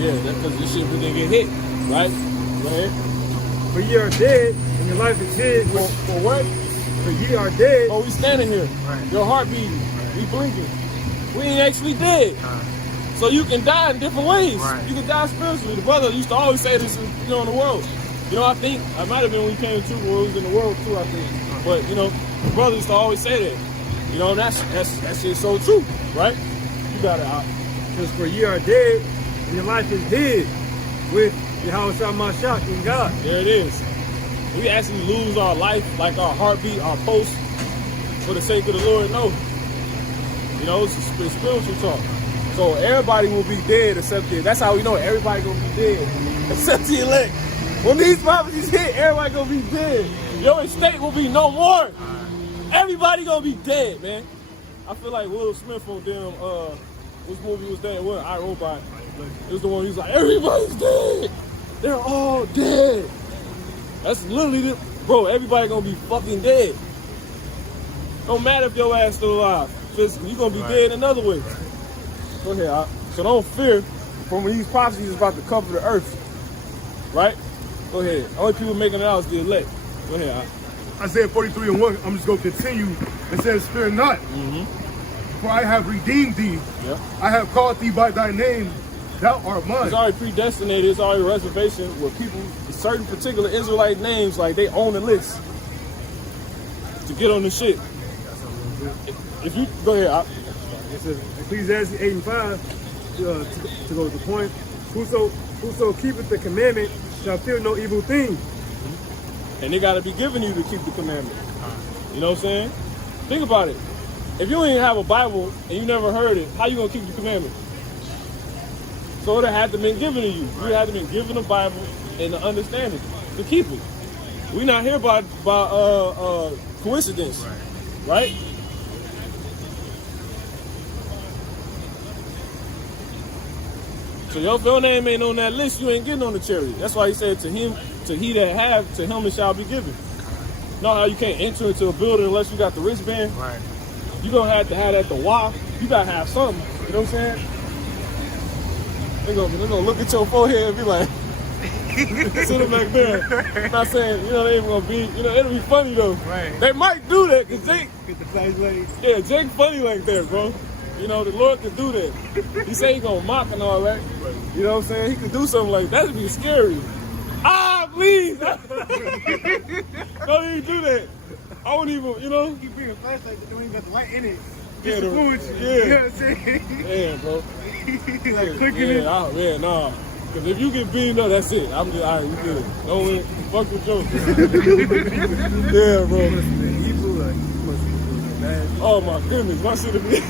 Yeah, that's because this shit we didn't get hit, right? Go ahead. For ye are dead, and your life is hid. For what? For ye are dead. Oh, we standing here. Right. Your heart beating. We blinking. We ain't actually dead. So you can die in different ways. Right. You can die spiritually. The brother used to always say this, in the world. You know, I think, I might have been when he came to, or it was in the world too, I think. But, you know, the brother used to always say that. You know, that shit's so true, right? You got it out. Because for ye are dead, and your life is hid with Yahweh Shah in God. There it is. We actually lose our life, like our heartbeat, our pulse, for the sake of the Lord. No. You know, it's spiritual talk. So everybody will be dead except this. That's how we know everybody gonna be dead. except the elect. When these prophecies hit, everybody gonna be dead. Your estate will be no more. Everybody gonna be dead, man. I feel like Will Smith on them, which movie was that? What, I, Robot. It was the one he was like, everybody's dead. They're all dead. That's literally the, bro, everybody gonna be fucking dead. Don't matter if your ass still alive. Physically, you're gonna be dead another way. Go ahead, so don't fear from when these prophecies is about to cover the earth. Right? Go ahead. Only people making it out is the elect. Go ahead. Isaiah 43:1, I'm just going to continue. It says, fear not, for I have redeemed thee. Yeah. I have called thee by thy name, thou art mine. It's already predestinated. It's already a reservation where people, certain particular Israelite names, like they own the list to get on the shit. If you, go ahead. It says, Ecclesiastes 8:5, to go to the point, whoso keepeth the commandment shall fear no evil thing. And they got to be giving you to keep the commandment. You know what I'm saying? Think about it. If you don't even have a Bible and you never heard it, how you going to keep the commandment? So it had to been given to you. You had to been given the Bible and the understanding to keep it. We're not here by coincidence. Right? So if your name ain't on that list, you ain't getting on the chariot. That's why he said to him, to he that have, to him it shall be given. No, how you can't enter into a building unless you got the wristband. Right. You gonna have to have that the why. You gotta have something. You know what I'm saying? They're gonna look at your forehead and be like, sit them back there. I'm not saying, you know, they ain't gonna be, you know, it'll be funny though. Right. They might do that because Jake, Get the flashlight. yeah, Jake funny like that, bro. You know, the Lord can do that. He say he gonna mock and all that. You know what I'm saying? He could do something like that. That'd be scary. Ah, please! Don't even do that. I wouldn't even, you know? Keep bringing a flashlight, but you ain't got the light in it. Yeah, Just to fool with you. yeah. You know what I'm saying? Yeah, bro. He's like clicking it. Yeah, nah. Because if you get beamed up, that's it. I'm just, all right, you good. Don't win. Fuck with Joe. Yeah, bro. Evil, like, you must be bad. Oh, my goodness. My shit have been...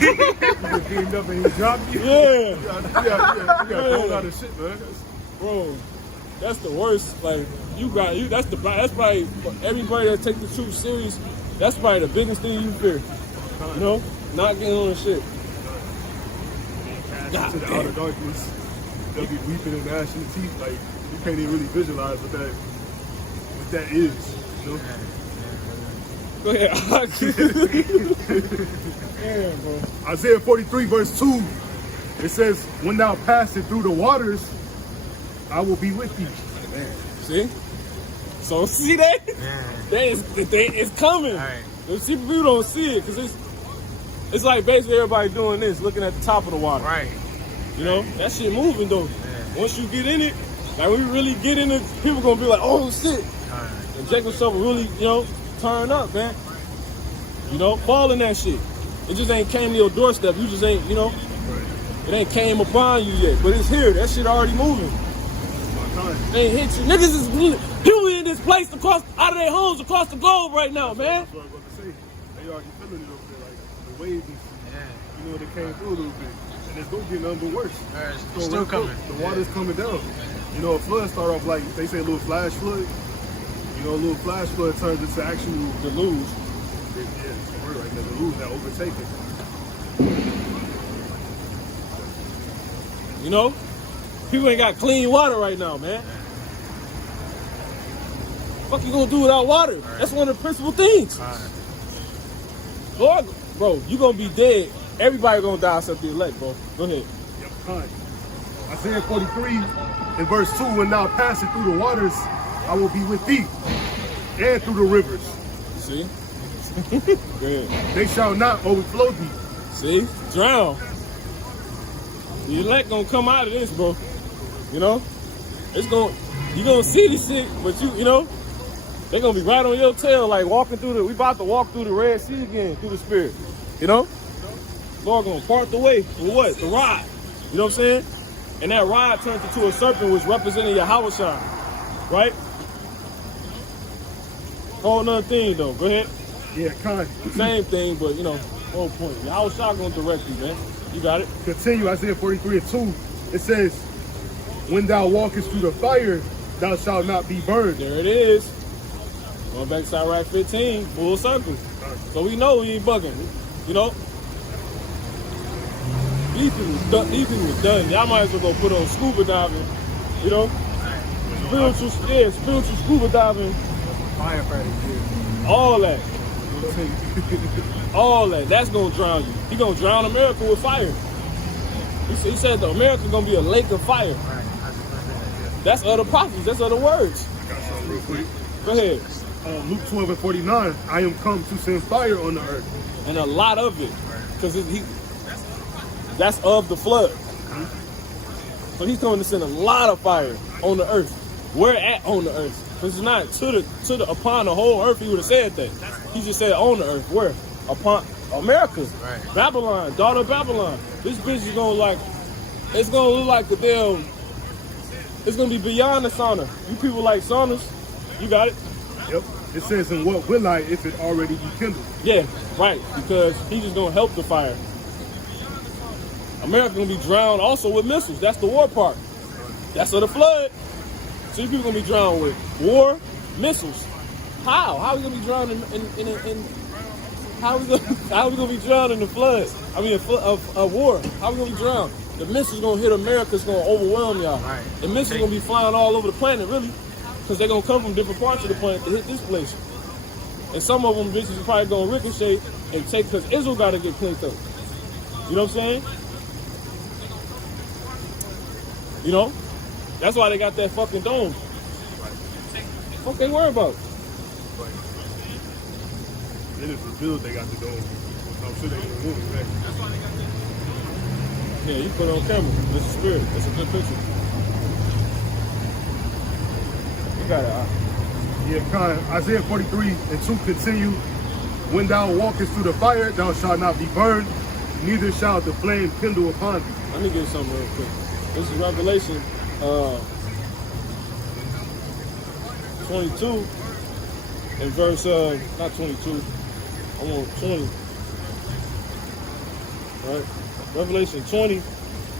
You get beamed up and he dropped you. Yeah. You got a lot of shit, man. Bro, that's the worst. Like, that's probably, everybody that take the truth serious, that's probably the biggest thing you fear. You know? Not getting on the shit. Cast into the outer darkness. They'll be weeping and gnashing the teeth. Like, you can't even really visualize what that is. You know? Go ahead. Damn, bro. Isaiah 43 verse 2, it says, when thou passest through the waters, I will be with thee. See? So see that? It's coming. Right. See, people don't see it because it's like basically everybody doing this, looking at the top of the water. Right. You know, that shit moving though. Once you get in it, like when you really get in it, people gonna be like, oh shit. And Jacob stuff will really, you know, turn up, man. You know, fall in that shit. It just ain't came to your doorstep. You just ain't, you know, it ain't came upon you yet. But it's here. That shit already moving. It ain't hit you. Niggas is people in this place across out of their homes across the globe right now, man. That's what I was about to say. They already feeling it over there, like the waves and shit. You know, they came through a little bit. And it's gonna get nothing but worse. It's still coming. The water's coming down. You know, a flood start off like, they say a little flash flood. You know, a little flash flood turns into actual Deluge. Yeah, it's the word right there. The lose that overtaken. You know? People ain't got clean water right now, man. What you gonna do without water? That's one of the principal things. Lord, bro, you gonna be dead. Everybody gonna die except the elect, bro. Go ahead. Yep, fine. Isaiah 43 in verse 2, when thou passest through the waters, I will be with thee, and through the rivers. See? Go ahead. They shall not overflow thee. See? Drown. The elect gonna come out of this, bro. You know? You gonna see this shit, but you know, they gonna be right on your tail, like walking through we about to walk through the Red Sea again, through the Spirit. You know? Lord gonna part the way with what? The rod. You know what I'm saying? And that rod turns into a serpent, which represented Yahushua. Right? Whole nother thing though. Go ahead. Yeah, kind. Same thing, but you know, whole point. Yahushua gonna direct you, man. You got it. Continue, Isaiah 43 and 2. It says, when thou walkest through the fire, thou shalt not be burned. There it is. Going back to Iraq 15, full circle. So we know we ain't bugging. You know? These people was done. Y'all might as well go put on scuba diving. You know? Spiritual scuba diving. Firefighters, All that. All that. That's gonna drown you. He gonna drown America with fire. He said the America gonna be a lake of fire. Right. That's other prophecies. That's other words. I got something real quick. Go ahead. Luke 12:49, I am come to send fire on the earth. And a lot of it, because that's of the flood. So he's going to send a lot of fire on the earth. Where at on the earth? Because it's not to the upon the whole earth. He would have said that. He just said on the earth. Where? Upon America, Right. Babylon, daughter of Babylon. This bitch is gonna it's gonna look like the damn. It's gonna be beyond the sauna. You people like saunas, you got it. Yep. It says, and what will I if it already be kindled? Yeah, right. Because he's just gonna help the fire. America gonna be drowned also with missiles. That's the war part. That's of the flood. So you people gonna be drowned with war, missiles. How? How are we gonna be drowned in how are we gonna be drowned in the flood? I mean, a war. How are we gonna be drowned? The missiles gonna hit America. It's gonna overwhelm y'all. Right. The missiles gonna be flying all over the planet, really, because they're gonna come from different parts of the planet to hit this place. And some of them bitches are probably gonna ricochet and take, because Israel gotta get cleaned up. You know what I'm saying? You know? That's why they got that fucking dome. What they worry about? Then if it's built, they got the dome. I'm sure they can move it back. Yeah, you put it on camera. It's a spirit. It's a good picture. You got it. Yeah, kind of. Isaiah 43:2 continue. When thou walkest through the fire, thou shalt not be burned, neither shall the flame kindle upon thee. Let me get you something real quick. This is Revelation 22 and verse, not 22, I'm on 20. Right? Revelation 20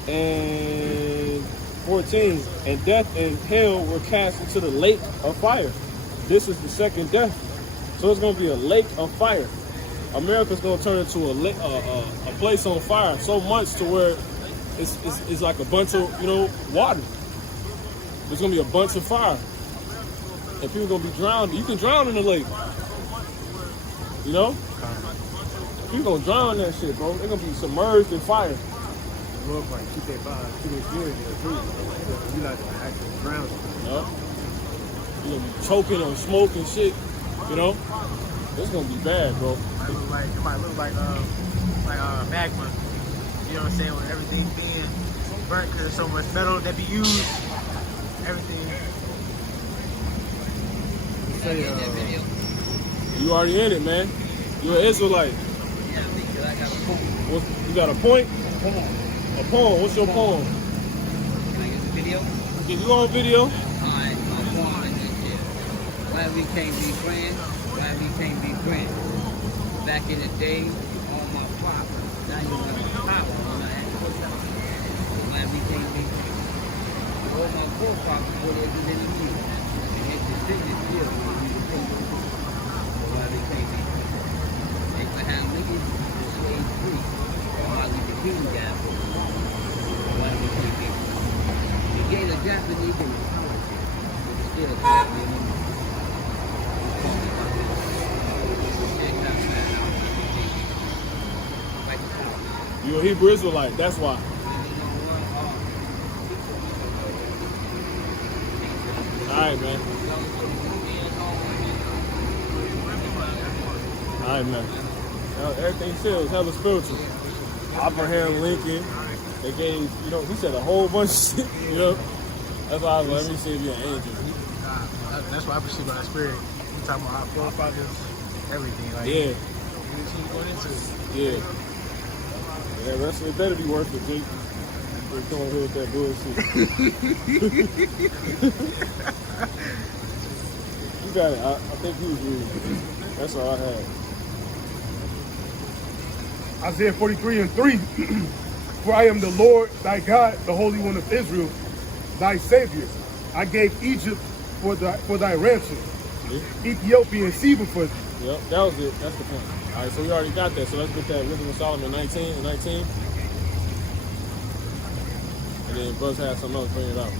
and 14. And death and hell were cast into the lake of fire. This is the second death. So it's going to be a lake of fire. America's going to turn into a place on fire so much to where it's like a bunch of, water. There's going to be a bunch of fire. And people going to be drowned. You can drown in the lake. You know? People going to drown in that shit, bro. They're going to be submerged in fire. Lord might keep that fire, keep that spirit there too. You like to actually drown. Yeah. You're going to be choking on smoke and shit. You know? It's going to be bad, bro. It might look like magma. You know what I'm saying? With everything being burnt because there's so much metal that be used. Everything. You already in it, man. You're an Israelite. Yeah, because I got a poem. You got a point? A poem. What's your poem? Can I get the video? Get you on video? Alright, my poem is this here. Why we can't be friends? Why we can't be friends? Back in the day, all my prophets. Now you got the power when I had to stop. Why we can't be friends? All my forefathers were there in the year. And his descendants still will be the same. Why we can't be friends? Abraham Lincoln was slave free. Martin Luther King got free. Why we can't be friends? He gave the Japanese and the politics. But still can't be friends. You're a Hebrew Israelite. That's why. All right, man. All right, man. Now, everything says hella spiritual. Abraham Lincoln. They gave, he said a whole bunch of shit, That's why I was like, let me see if you're an angel. That's why I perceive by the spirit. We're talking about our forefathers, everything. Like, Yeah. everything going into it. Yeah. Yeah, that's, it better be worth it, Jake. We're coming here with that bullshit. You got it. I think you was reading. That's all I had. Isaiah 43:3. For I am the Lord thy God, the Holy One of Israel. thy savior. I gave Egypt for thy ransom. Ethiopia and Seba for thee. Yep, that was it. That's the point. All right, so we already got that. So let's get that Wisdom of Solomon 19 and 19. And then Buzz has something else, bring it out.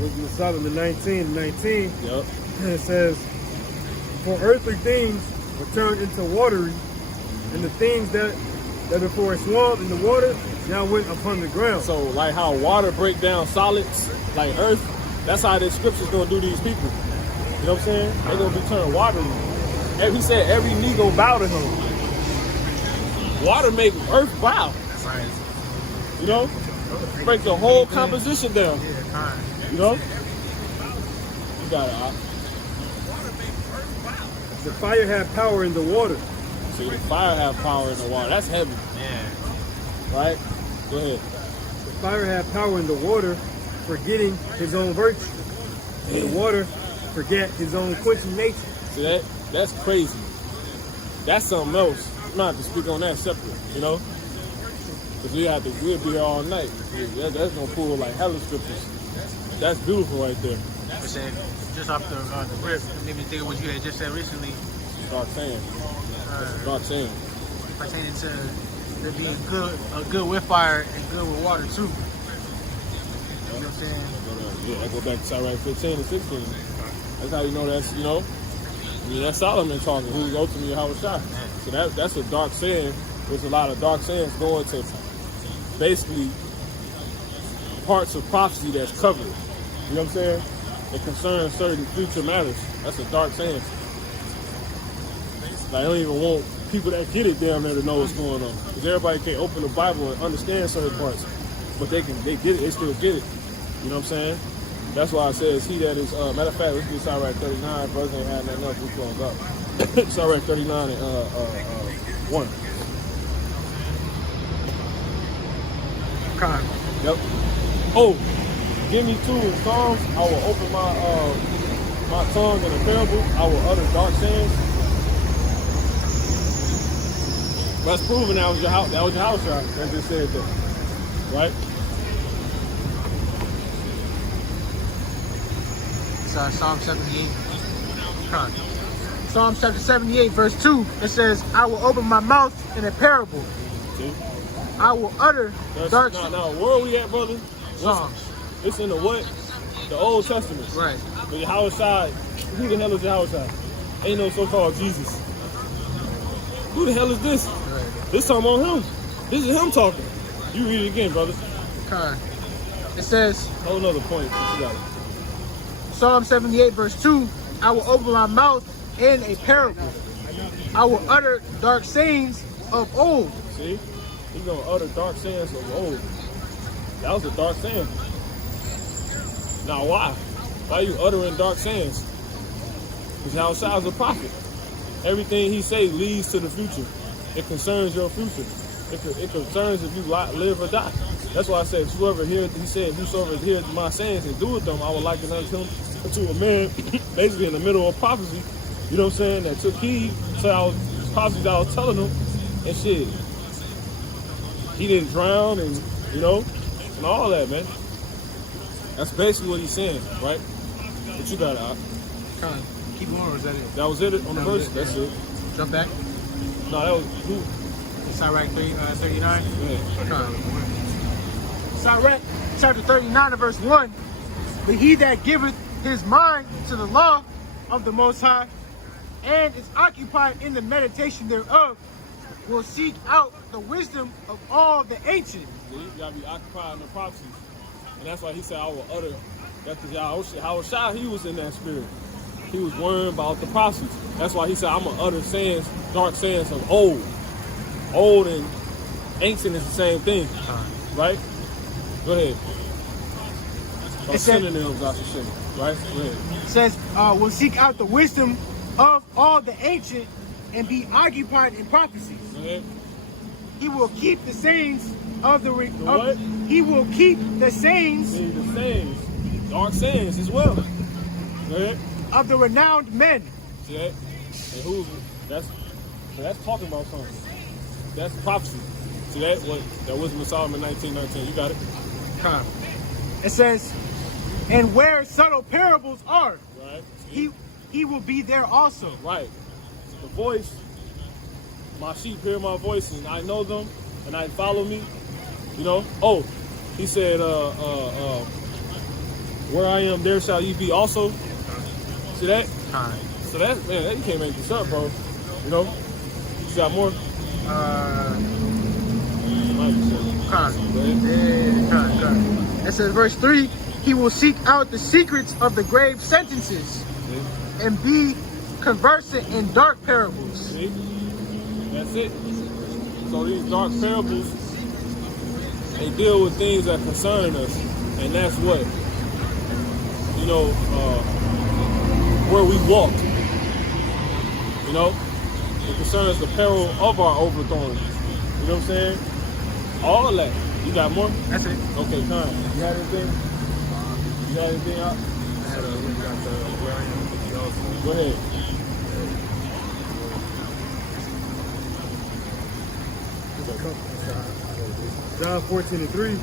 Wisdom of Solomon 19:19. Yep. It says, for earthly things were turned into watery, and the things that before a swamp in the water now went upon the ground. So like how water break down solids, like earth, that's how this scripture's gonna do these people. You know what I'm saying? They're gonna be turned watery. And he said every knee gonna bow to him. Water make earth bow. That's right. You know? Break the whole composition down. Yeah, fine. You know? You got it, The fire had power in the water. See, the fire have power in the water. That's heavy. Yeah. Right? Go ahead. The fire had power in the water, forgetting his own virtue. And the water forget his own quenching nature. See that's crazy. That's something else. I'm not to speak on that separate, you know? Because we'll be here all night. That's gonna pull like hella scriptures. That's beautiful right there. I said, just off the rip, it made me think of what you had just said recently, Dark saying. Dark saying. pertaining to there being good with fire and good with water too. You know what I'm saying? Yeah, I go back to Sirach 15 and 16. That's how you know that's, you know, I mean, that's Solomon talking, who's ultimately Yahushua. So that's a dark saying. There's a lot of dark sayings going to basically parts of prophecy that's covered. You know what I'm saying? It concerns certain future matters. That's a dark saying. Like, I don't even want people that get it down there to know what's going on. Because everybody can't open the Bible and understand certain parts. But they get it, they still get it. You know what I'm saying? That's why I says he that is, matter of fact, let's do Sirach 39. Brothers ain't had nothing else, we close up. Sirach 39 and 1. Con. Yep. Oh, give me 2 in Psalms. I will open my tongue in a parable. I will utter dark sayings. That's proven that was your house. That was your house, right? That just said that, right? It's Psalm 78. Con. Psalm chapter 78, verse 2. It says, "I will open my mouth in a parable. See? I will utter dark sayings." Now, where are we at, brother? Psalms. It's in the what? The Old Testament. Right. But Yahushua, who the hell is Yahushua? Ain't no so-called Jesus. Who the hell is this? Right. This talking about him. This is him talking. You read it again, brother. Con. It says, Whole nother point. You got it. Psalm 78, verse 2, "I will open my mouth in a parable. I will utter dark sayings of old." See? He's going to utter dark sayings of old. That was a dark saying. Now, why? Why are you uttering dark sayings? Because Yahushua is a prophet. Everything he says leads to the future. It concerns your future. It concerns if you live or die. That's why I said, whosoever hears my sayings and doeth them, I will liken unto him to a man, basically in the middle of prophecy, you know what I'm saying, that took heed to prophecies I was telling him, and shit. He didn't drown, and, you know, and all that, man. That's basically what he's saying, right? But you got it, Con. Keep going, or is that it? that was it on the That was verse? it, That's yeah. it. Jump back. No, that was who? Sirach 39. Yeah. Con. Sirach chapter 39 and verse 1. "But he that giveth his mind to the law of the Most High, and is occupied in the meditation thereof, will seek out the wisdom of all the ancient." You gotta be occupied in the prophecies. And that's why he said, I will utter. That's because Yahushua, he was in that spirit. He was worrying about the prophecies. That's why he said, I'm going to utter sayings, dark sayings of old. Old and ancient is the same thing. Right? Go ahead. It said- Synonyms, I should say. Right? Go ahead. It says, "Will seek out the wisdom of all the ancient, and be occupied in prophecies. Go ahead. He will keep the sayings of the what? He will keep the sayings See, the sayings, dark sayings as well. Go ahead. of the renowned men." See that? And that's talking about something. That's prophecy. See that? What that Wisdom of Solomon 19:19. You got it. It says, And where subtle parables are, Right. he will be there also. Right. The voice, my sheep hear my voice and I know them and I follow me. You know? Oh, he said, where I am, there shall you be also. See that? Kind. So that, man, you can't make this up, bro. You know? You got more? It says verse 3, he will seek out the secrets of the grave sentences and be conversant in dark parables. See? That's it. So these dark parables, they deal with things that concern us. And that's what, you know, where we walk. You know? It concerns the peril of our overthrowing. You know what I'm saying? All of that. You got more? That's it. Okay, fine. You had anything? You had anything out? I had got the where I am also. Go ahead. John 14:3.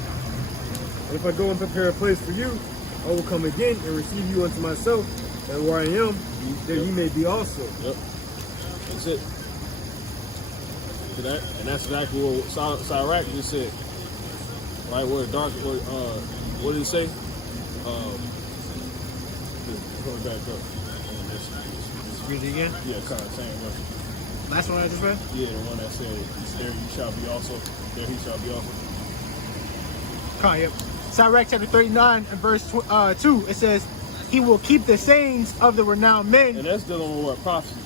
And if I go and prepare a place for you, I will come again and receive you unto myself, that where I am, there ye may be also. Yep. That's it. And that's exactly what Sirach just said. Right, where dark, what did it say? Going back up. Read it again. Yeah, kind of same verse. Last one I just read? Yeah, the one that said, there you shall be also, there he shall be also. Yep. Sirach chapter 39 and verse 2, it says, he will keep the sayings of the renowned men. And that's dealing with what? Prophecy.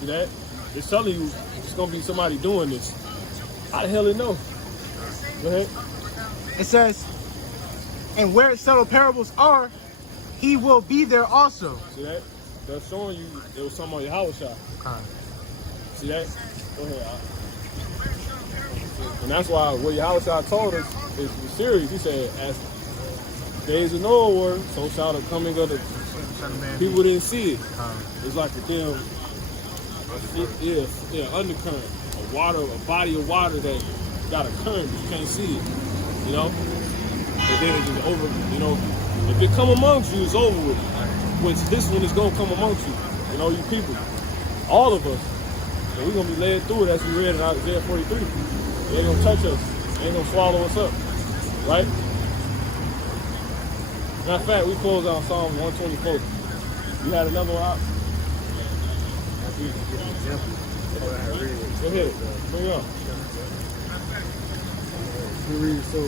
See that? It's telling you it's going to be somebody doing this. How the hell it know? Go ahead. It says, and where subtle parables are, he will be there also. See that? That's showing you it was something on your house shot. See that? Go ahead. And that's why what your house shot told us is serious. He said, as days of Noah were, so shall the coming of the people didn't see it. It's like a damn undercurrent, a body of water that got a current, but you can't see it. You know? And then it's just over, you know, if it come amongst you, it's over with. Which this one is gonna come amongst you. You know, you people. All of us. And we're gonna be led through it as we read in Isaiah 43. They ain't gonna touch us. They ain't gonna swallow us up. Right? Matter of fact, we close out Psalm 124. You had another one out? Go ahead. Bring it up. So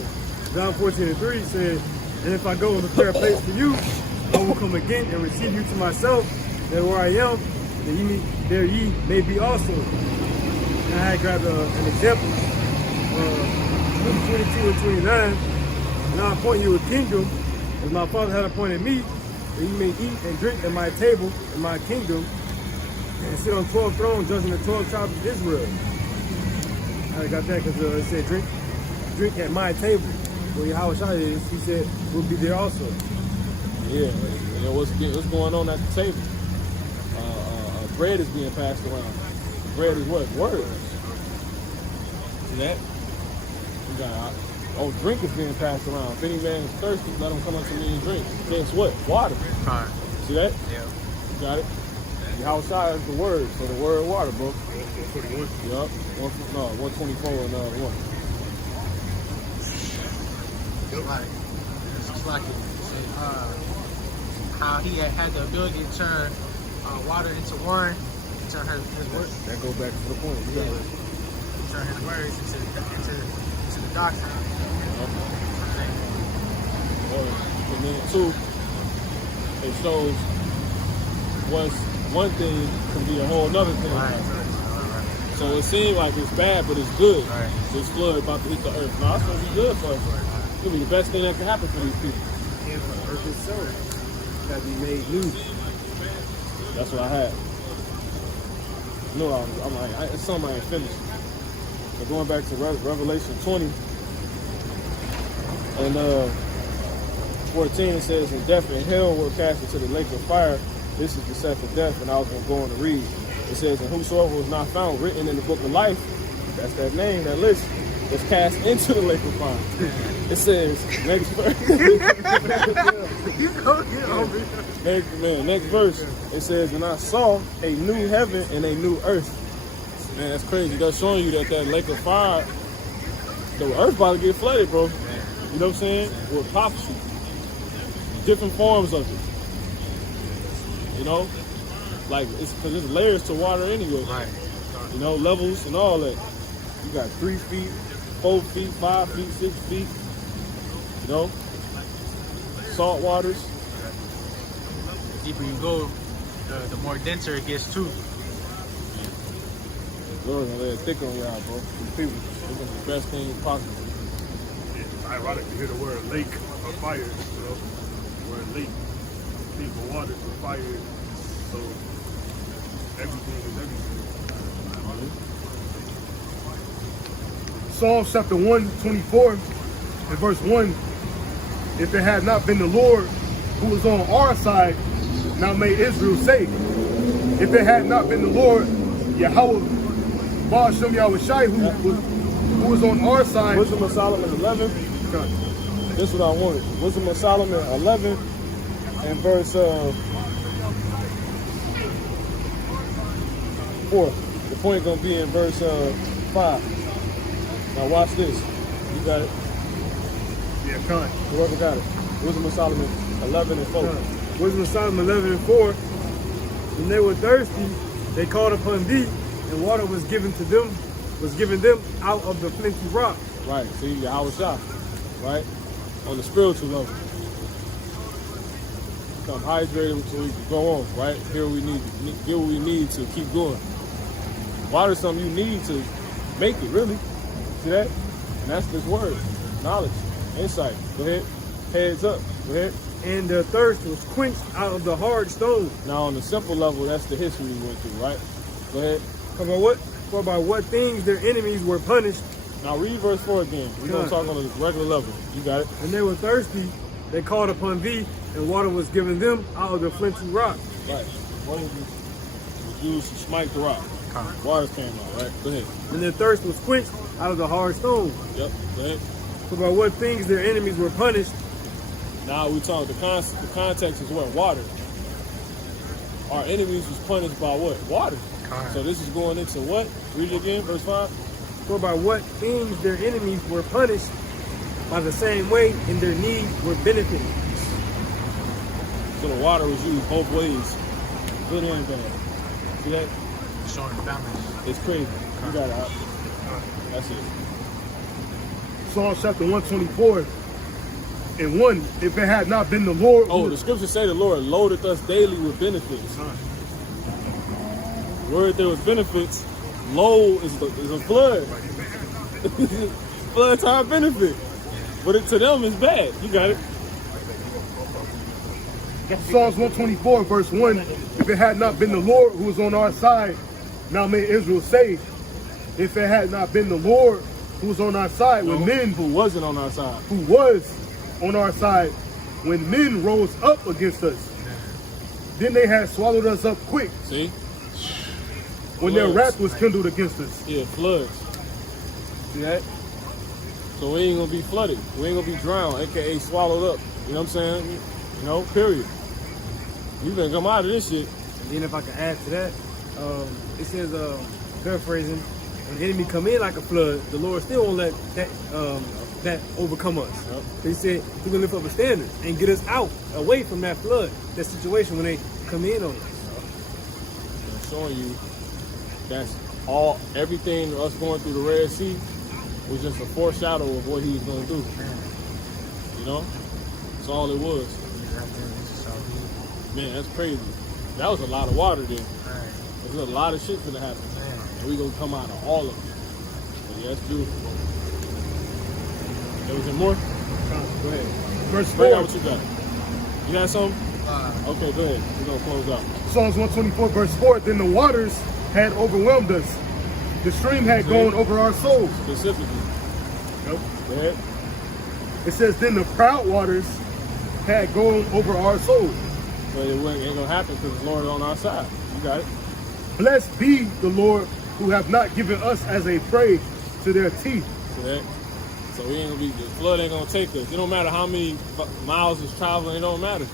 John 14:3 says, and if I go and prepare a place for you, I will come again and receive you to myself, that where I am, there ye may be also. And I had grabbed an example. Luke 22 and 29. And I appoint you a kingdom, as my Father had appointed me, that ye may eat and drink at my table in my kingdom, and sit on 12 thrones, judging the 12 tribes of Israel. I got that because it said drink at my table. Well, Yahweh is, he said, we'll be there also. Yeah, you know, what's going on at the table? Bread is being passed around. Bread is what? Words. See that? Drink is being passed around. If any man is thirsty, let him come unto me and drink. Guess what? Water. Fine. See that? Yeah. You got it? Yahweh is the word, so the word water, bro. 141. Yup. 124 and 1. It's like how he had the ability to turn water into wine, turn his words. That goes back to the point. You got it. Turn his words into the doctrine. And then two, it shows one thing can be a whole nother thing. Right. So it seems like it's bad, but it's good. Right. This flood about to hit the earth. No, it's going to be good for us. It's going to be the best thing that can happen for these people. And for the earth itself, got to be made new. That's what I had. No, I'm like, it's something I ain't finished. But going back to Revelation 20 and 14, it says, and death and hell were cast into the lake of fire. This is the second death, and I was going to go on to read. It says, and whosoever was not found written in the book of life, that's that name, that list, was cast into the lake of fire. It says, next verse. You go get over it. Next verse. It says, and I saw a new heaven and a new earth. Man, that's crazy. That's showing you that lake of fire, the earth about to get flooded, bro. You know what I'm saying? With prophecy. Different forms of it. You know? Like, it's because there's layers to water anyway. Right. You know, levels and all that. You got 3 feet, 4 feet, 5 feet, 6 feet. You know? Salt waters. The deeper you go, the more denser it gets too. Lord's gonna lay it thick on y'all, bro. These people, it's gonna be the best thing possible. It's ironic to hear the word lake or fire, you know. The word lake, think of water for fire. So everything is everything. Psalms chapter 124 and verse 1. If it had not been the Lord who was on our side, now may Israel say. If it had not been the Lord, Yahweh, Ba'ashem Yahushai, who was on our side. Wisdom of Solomon 11. This is what I wanted. Wisdom of Solomon 11 and verse 4. The point gonna be in verse 5. Now watch this. You got it? Yeah, come. Whoever got it. Wisdom of Solomon 11 and 4. Wisdom of Solomon 11 and 4. When they were thirsty, they called upon thee, and water was given them out of the flinty rock. Right. See, Yahweh Shah. Right? On the spiritual level. Become hydrated so we can go on. Right? Here we need to keep going. Water is something you need to make it, really. See that? And that's this word. Knowledge. Insight. Go ahead. Heads up. Go ahead. And their thirst was quenched out of the hard stone. Now on the simple level, that's the history we went through, right? Go ahead. For by what things their enemies were punished. Now read verse 4 again. We're going to talk on a regular level. You got it? And they were thirsty, they called upon thee, and water was given them out of the flinty rock. Right. Water was used to smite the rock. Waters came out, right? Go ahead. And their thirst was quenched out of the hard stone. Yep. Go ahead. For by what things their enemies were punished. Now we talk, the context is what? Water. Our enemies was punished by what? Water. So this is going into what? Read it again, verse 5. For by what things their enemies were punished, by the same way in their need were benefited. So the water was used both ways, good and bad. See that? Showing balance. It's crazy. You got it out. That's it. Psalms chapter 124 and 1. If it had not been the Lord. Oh, the scriptures say the Lord loaded us daily with benefits. The word there was benefits. Low is a flood. Flood time benefit. But to them it's bad. You got it. Psalms 124 verse 1. If it had not been the Lord who was on our side, now may Israel say. If it had not been the Lord who was on our side, when men who wasn't on our side, who was on our side, when men rose up against us, then they had swallowed us up quick. See? When their wrath was kindled against us. Yeah, floods. See that? So we ain't gonna be flooded. We ain't gonna be drowned, aka swallowed up. You know what I'm saying? You know, period. You better come out of this shit. And then if I can add to that, it says, paraphrasing, when the enemy come in like a flood, the Lord still won't let that overcome us. Yep. He said he's gonna lift up a standard and get us out, away from that flood, that situation when they come in on us. I'm showing you that's all, everything us going through the Red Sea was just a foreshadow of what he was gonna do. You know? That's all it was. Man, that's crazy. That was a lot of water there. There's a lot of shit gonna happen. And we gonna come out of all of it. But yeah, that's beautiful. There was more? Go ahead. Verse 4. Bring out what you got. You got something? Okay, go ahead. We're gonna close out. Psalms 124 verse 4. Then the waters had overwhelmed us. The stream had gone over our souls. Specifically. Nope. Go ahead. It says, then the proud waters had gone over our souls. But it ain't gonna happen because the Lord is on our side. You got it. Blessed be the Lord who have not given us as a prey to their teeth, Correct? So we ain't gonna be, the flood ain't gonna take us. It don't matter how many miles it's traveling, it don't matter.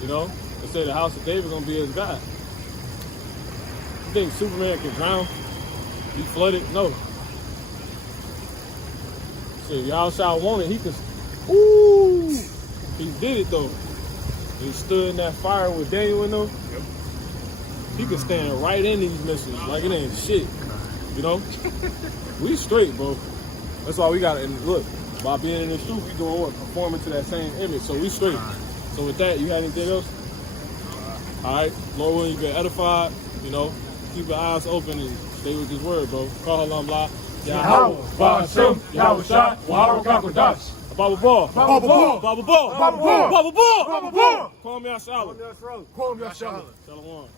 You know? They say the house of David gonna be as God. You think Superman can drown? He flooded? No. Shit, y'all shall want it, he can, ooh! He did it though. He stood in that fire with Daniel in them. Yep. He could stand right in these missiles like it ain't shit. You know? We straight, bro. That's why we got to, and look, by being in the truth, we doing what? Performing to that same image. So we straight. So with that, you have anything else? All right. Lord willing, you get edified. You know, keep your eyes open and stay with this word, bro. Call Allah. Yahweh, Ba'ashem, Yahweh Shai, Wahara Kakodash. Baba Ball. Baba Ball. Baba Ball. Baba Ball. Baba Ball. Baba Ball. Call me out, Shalom. Call me out, Shalom. Shalom.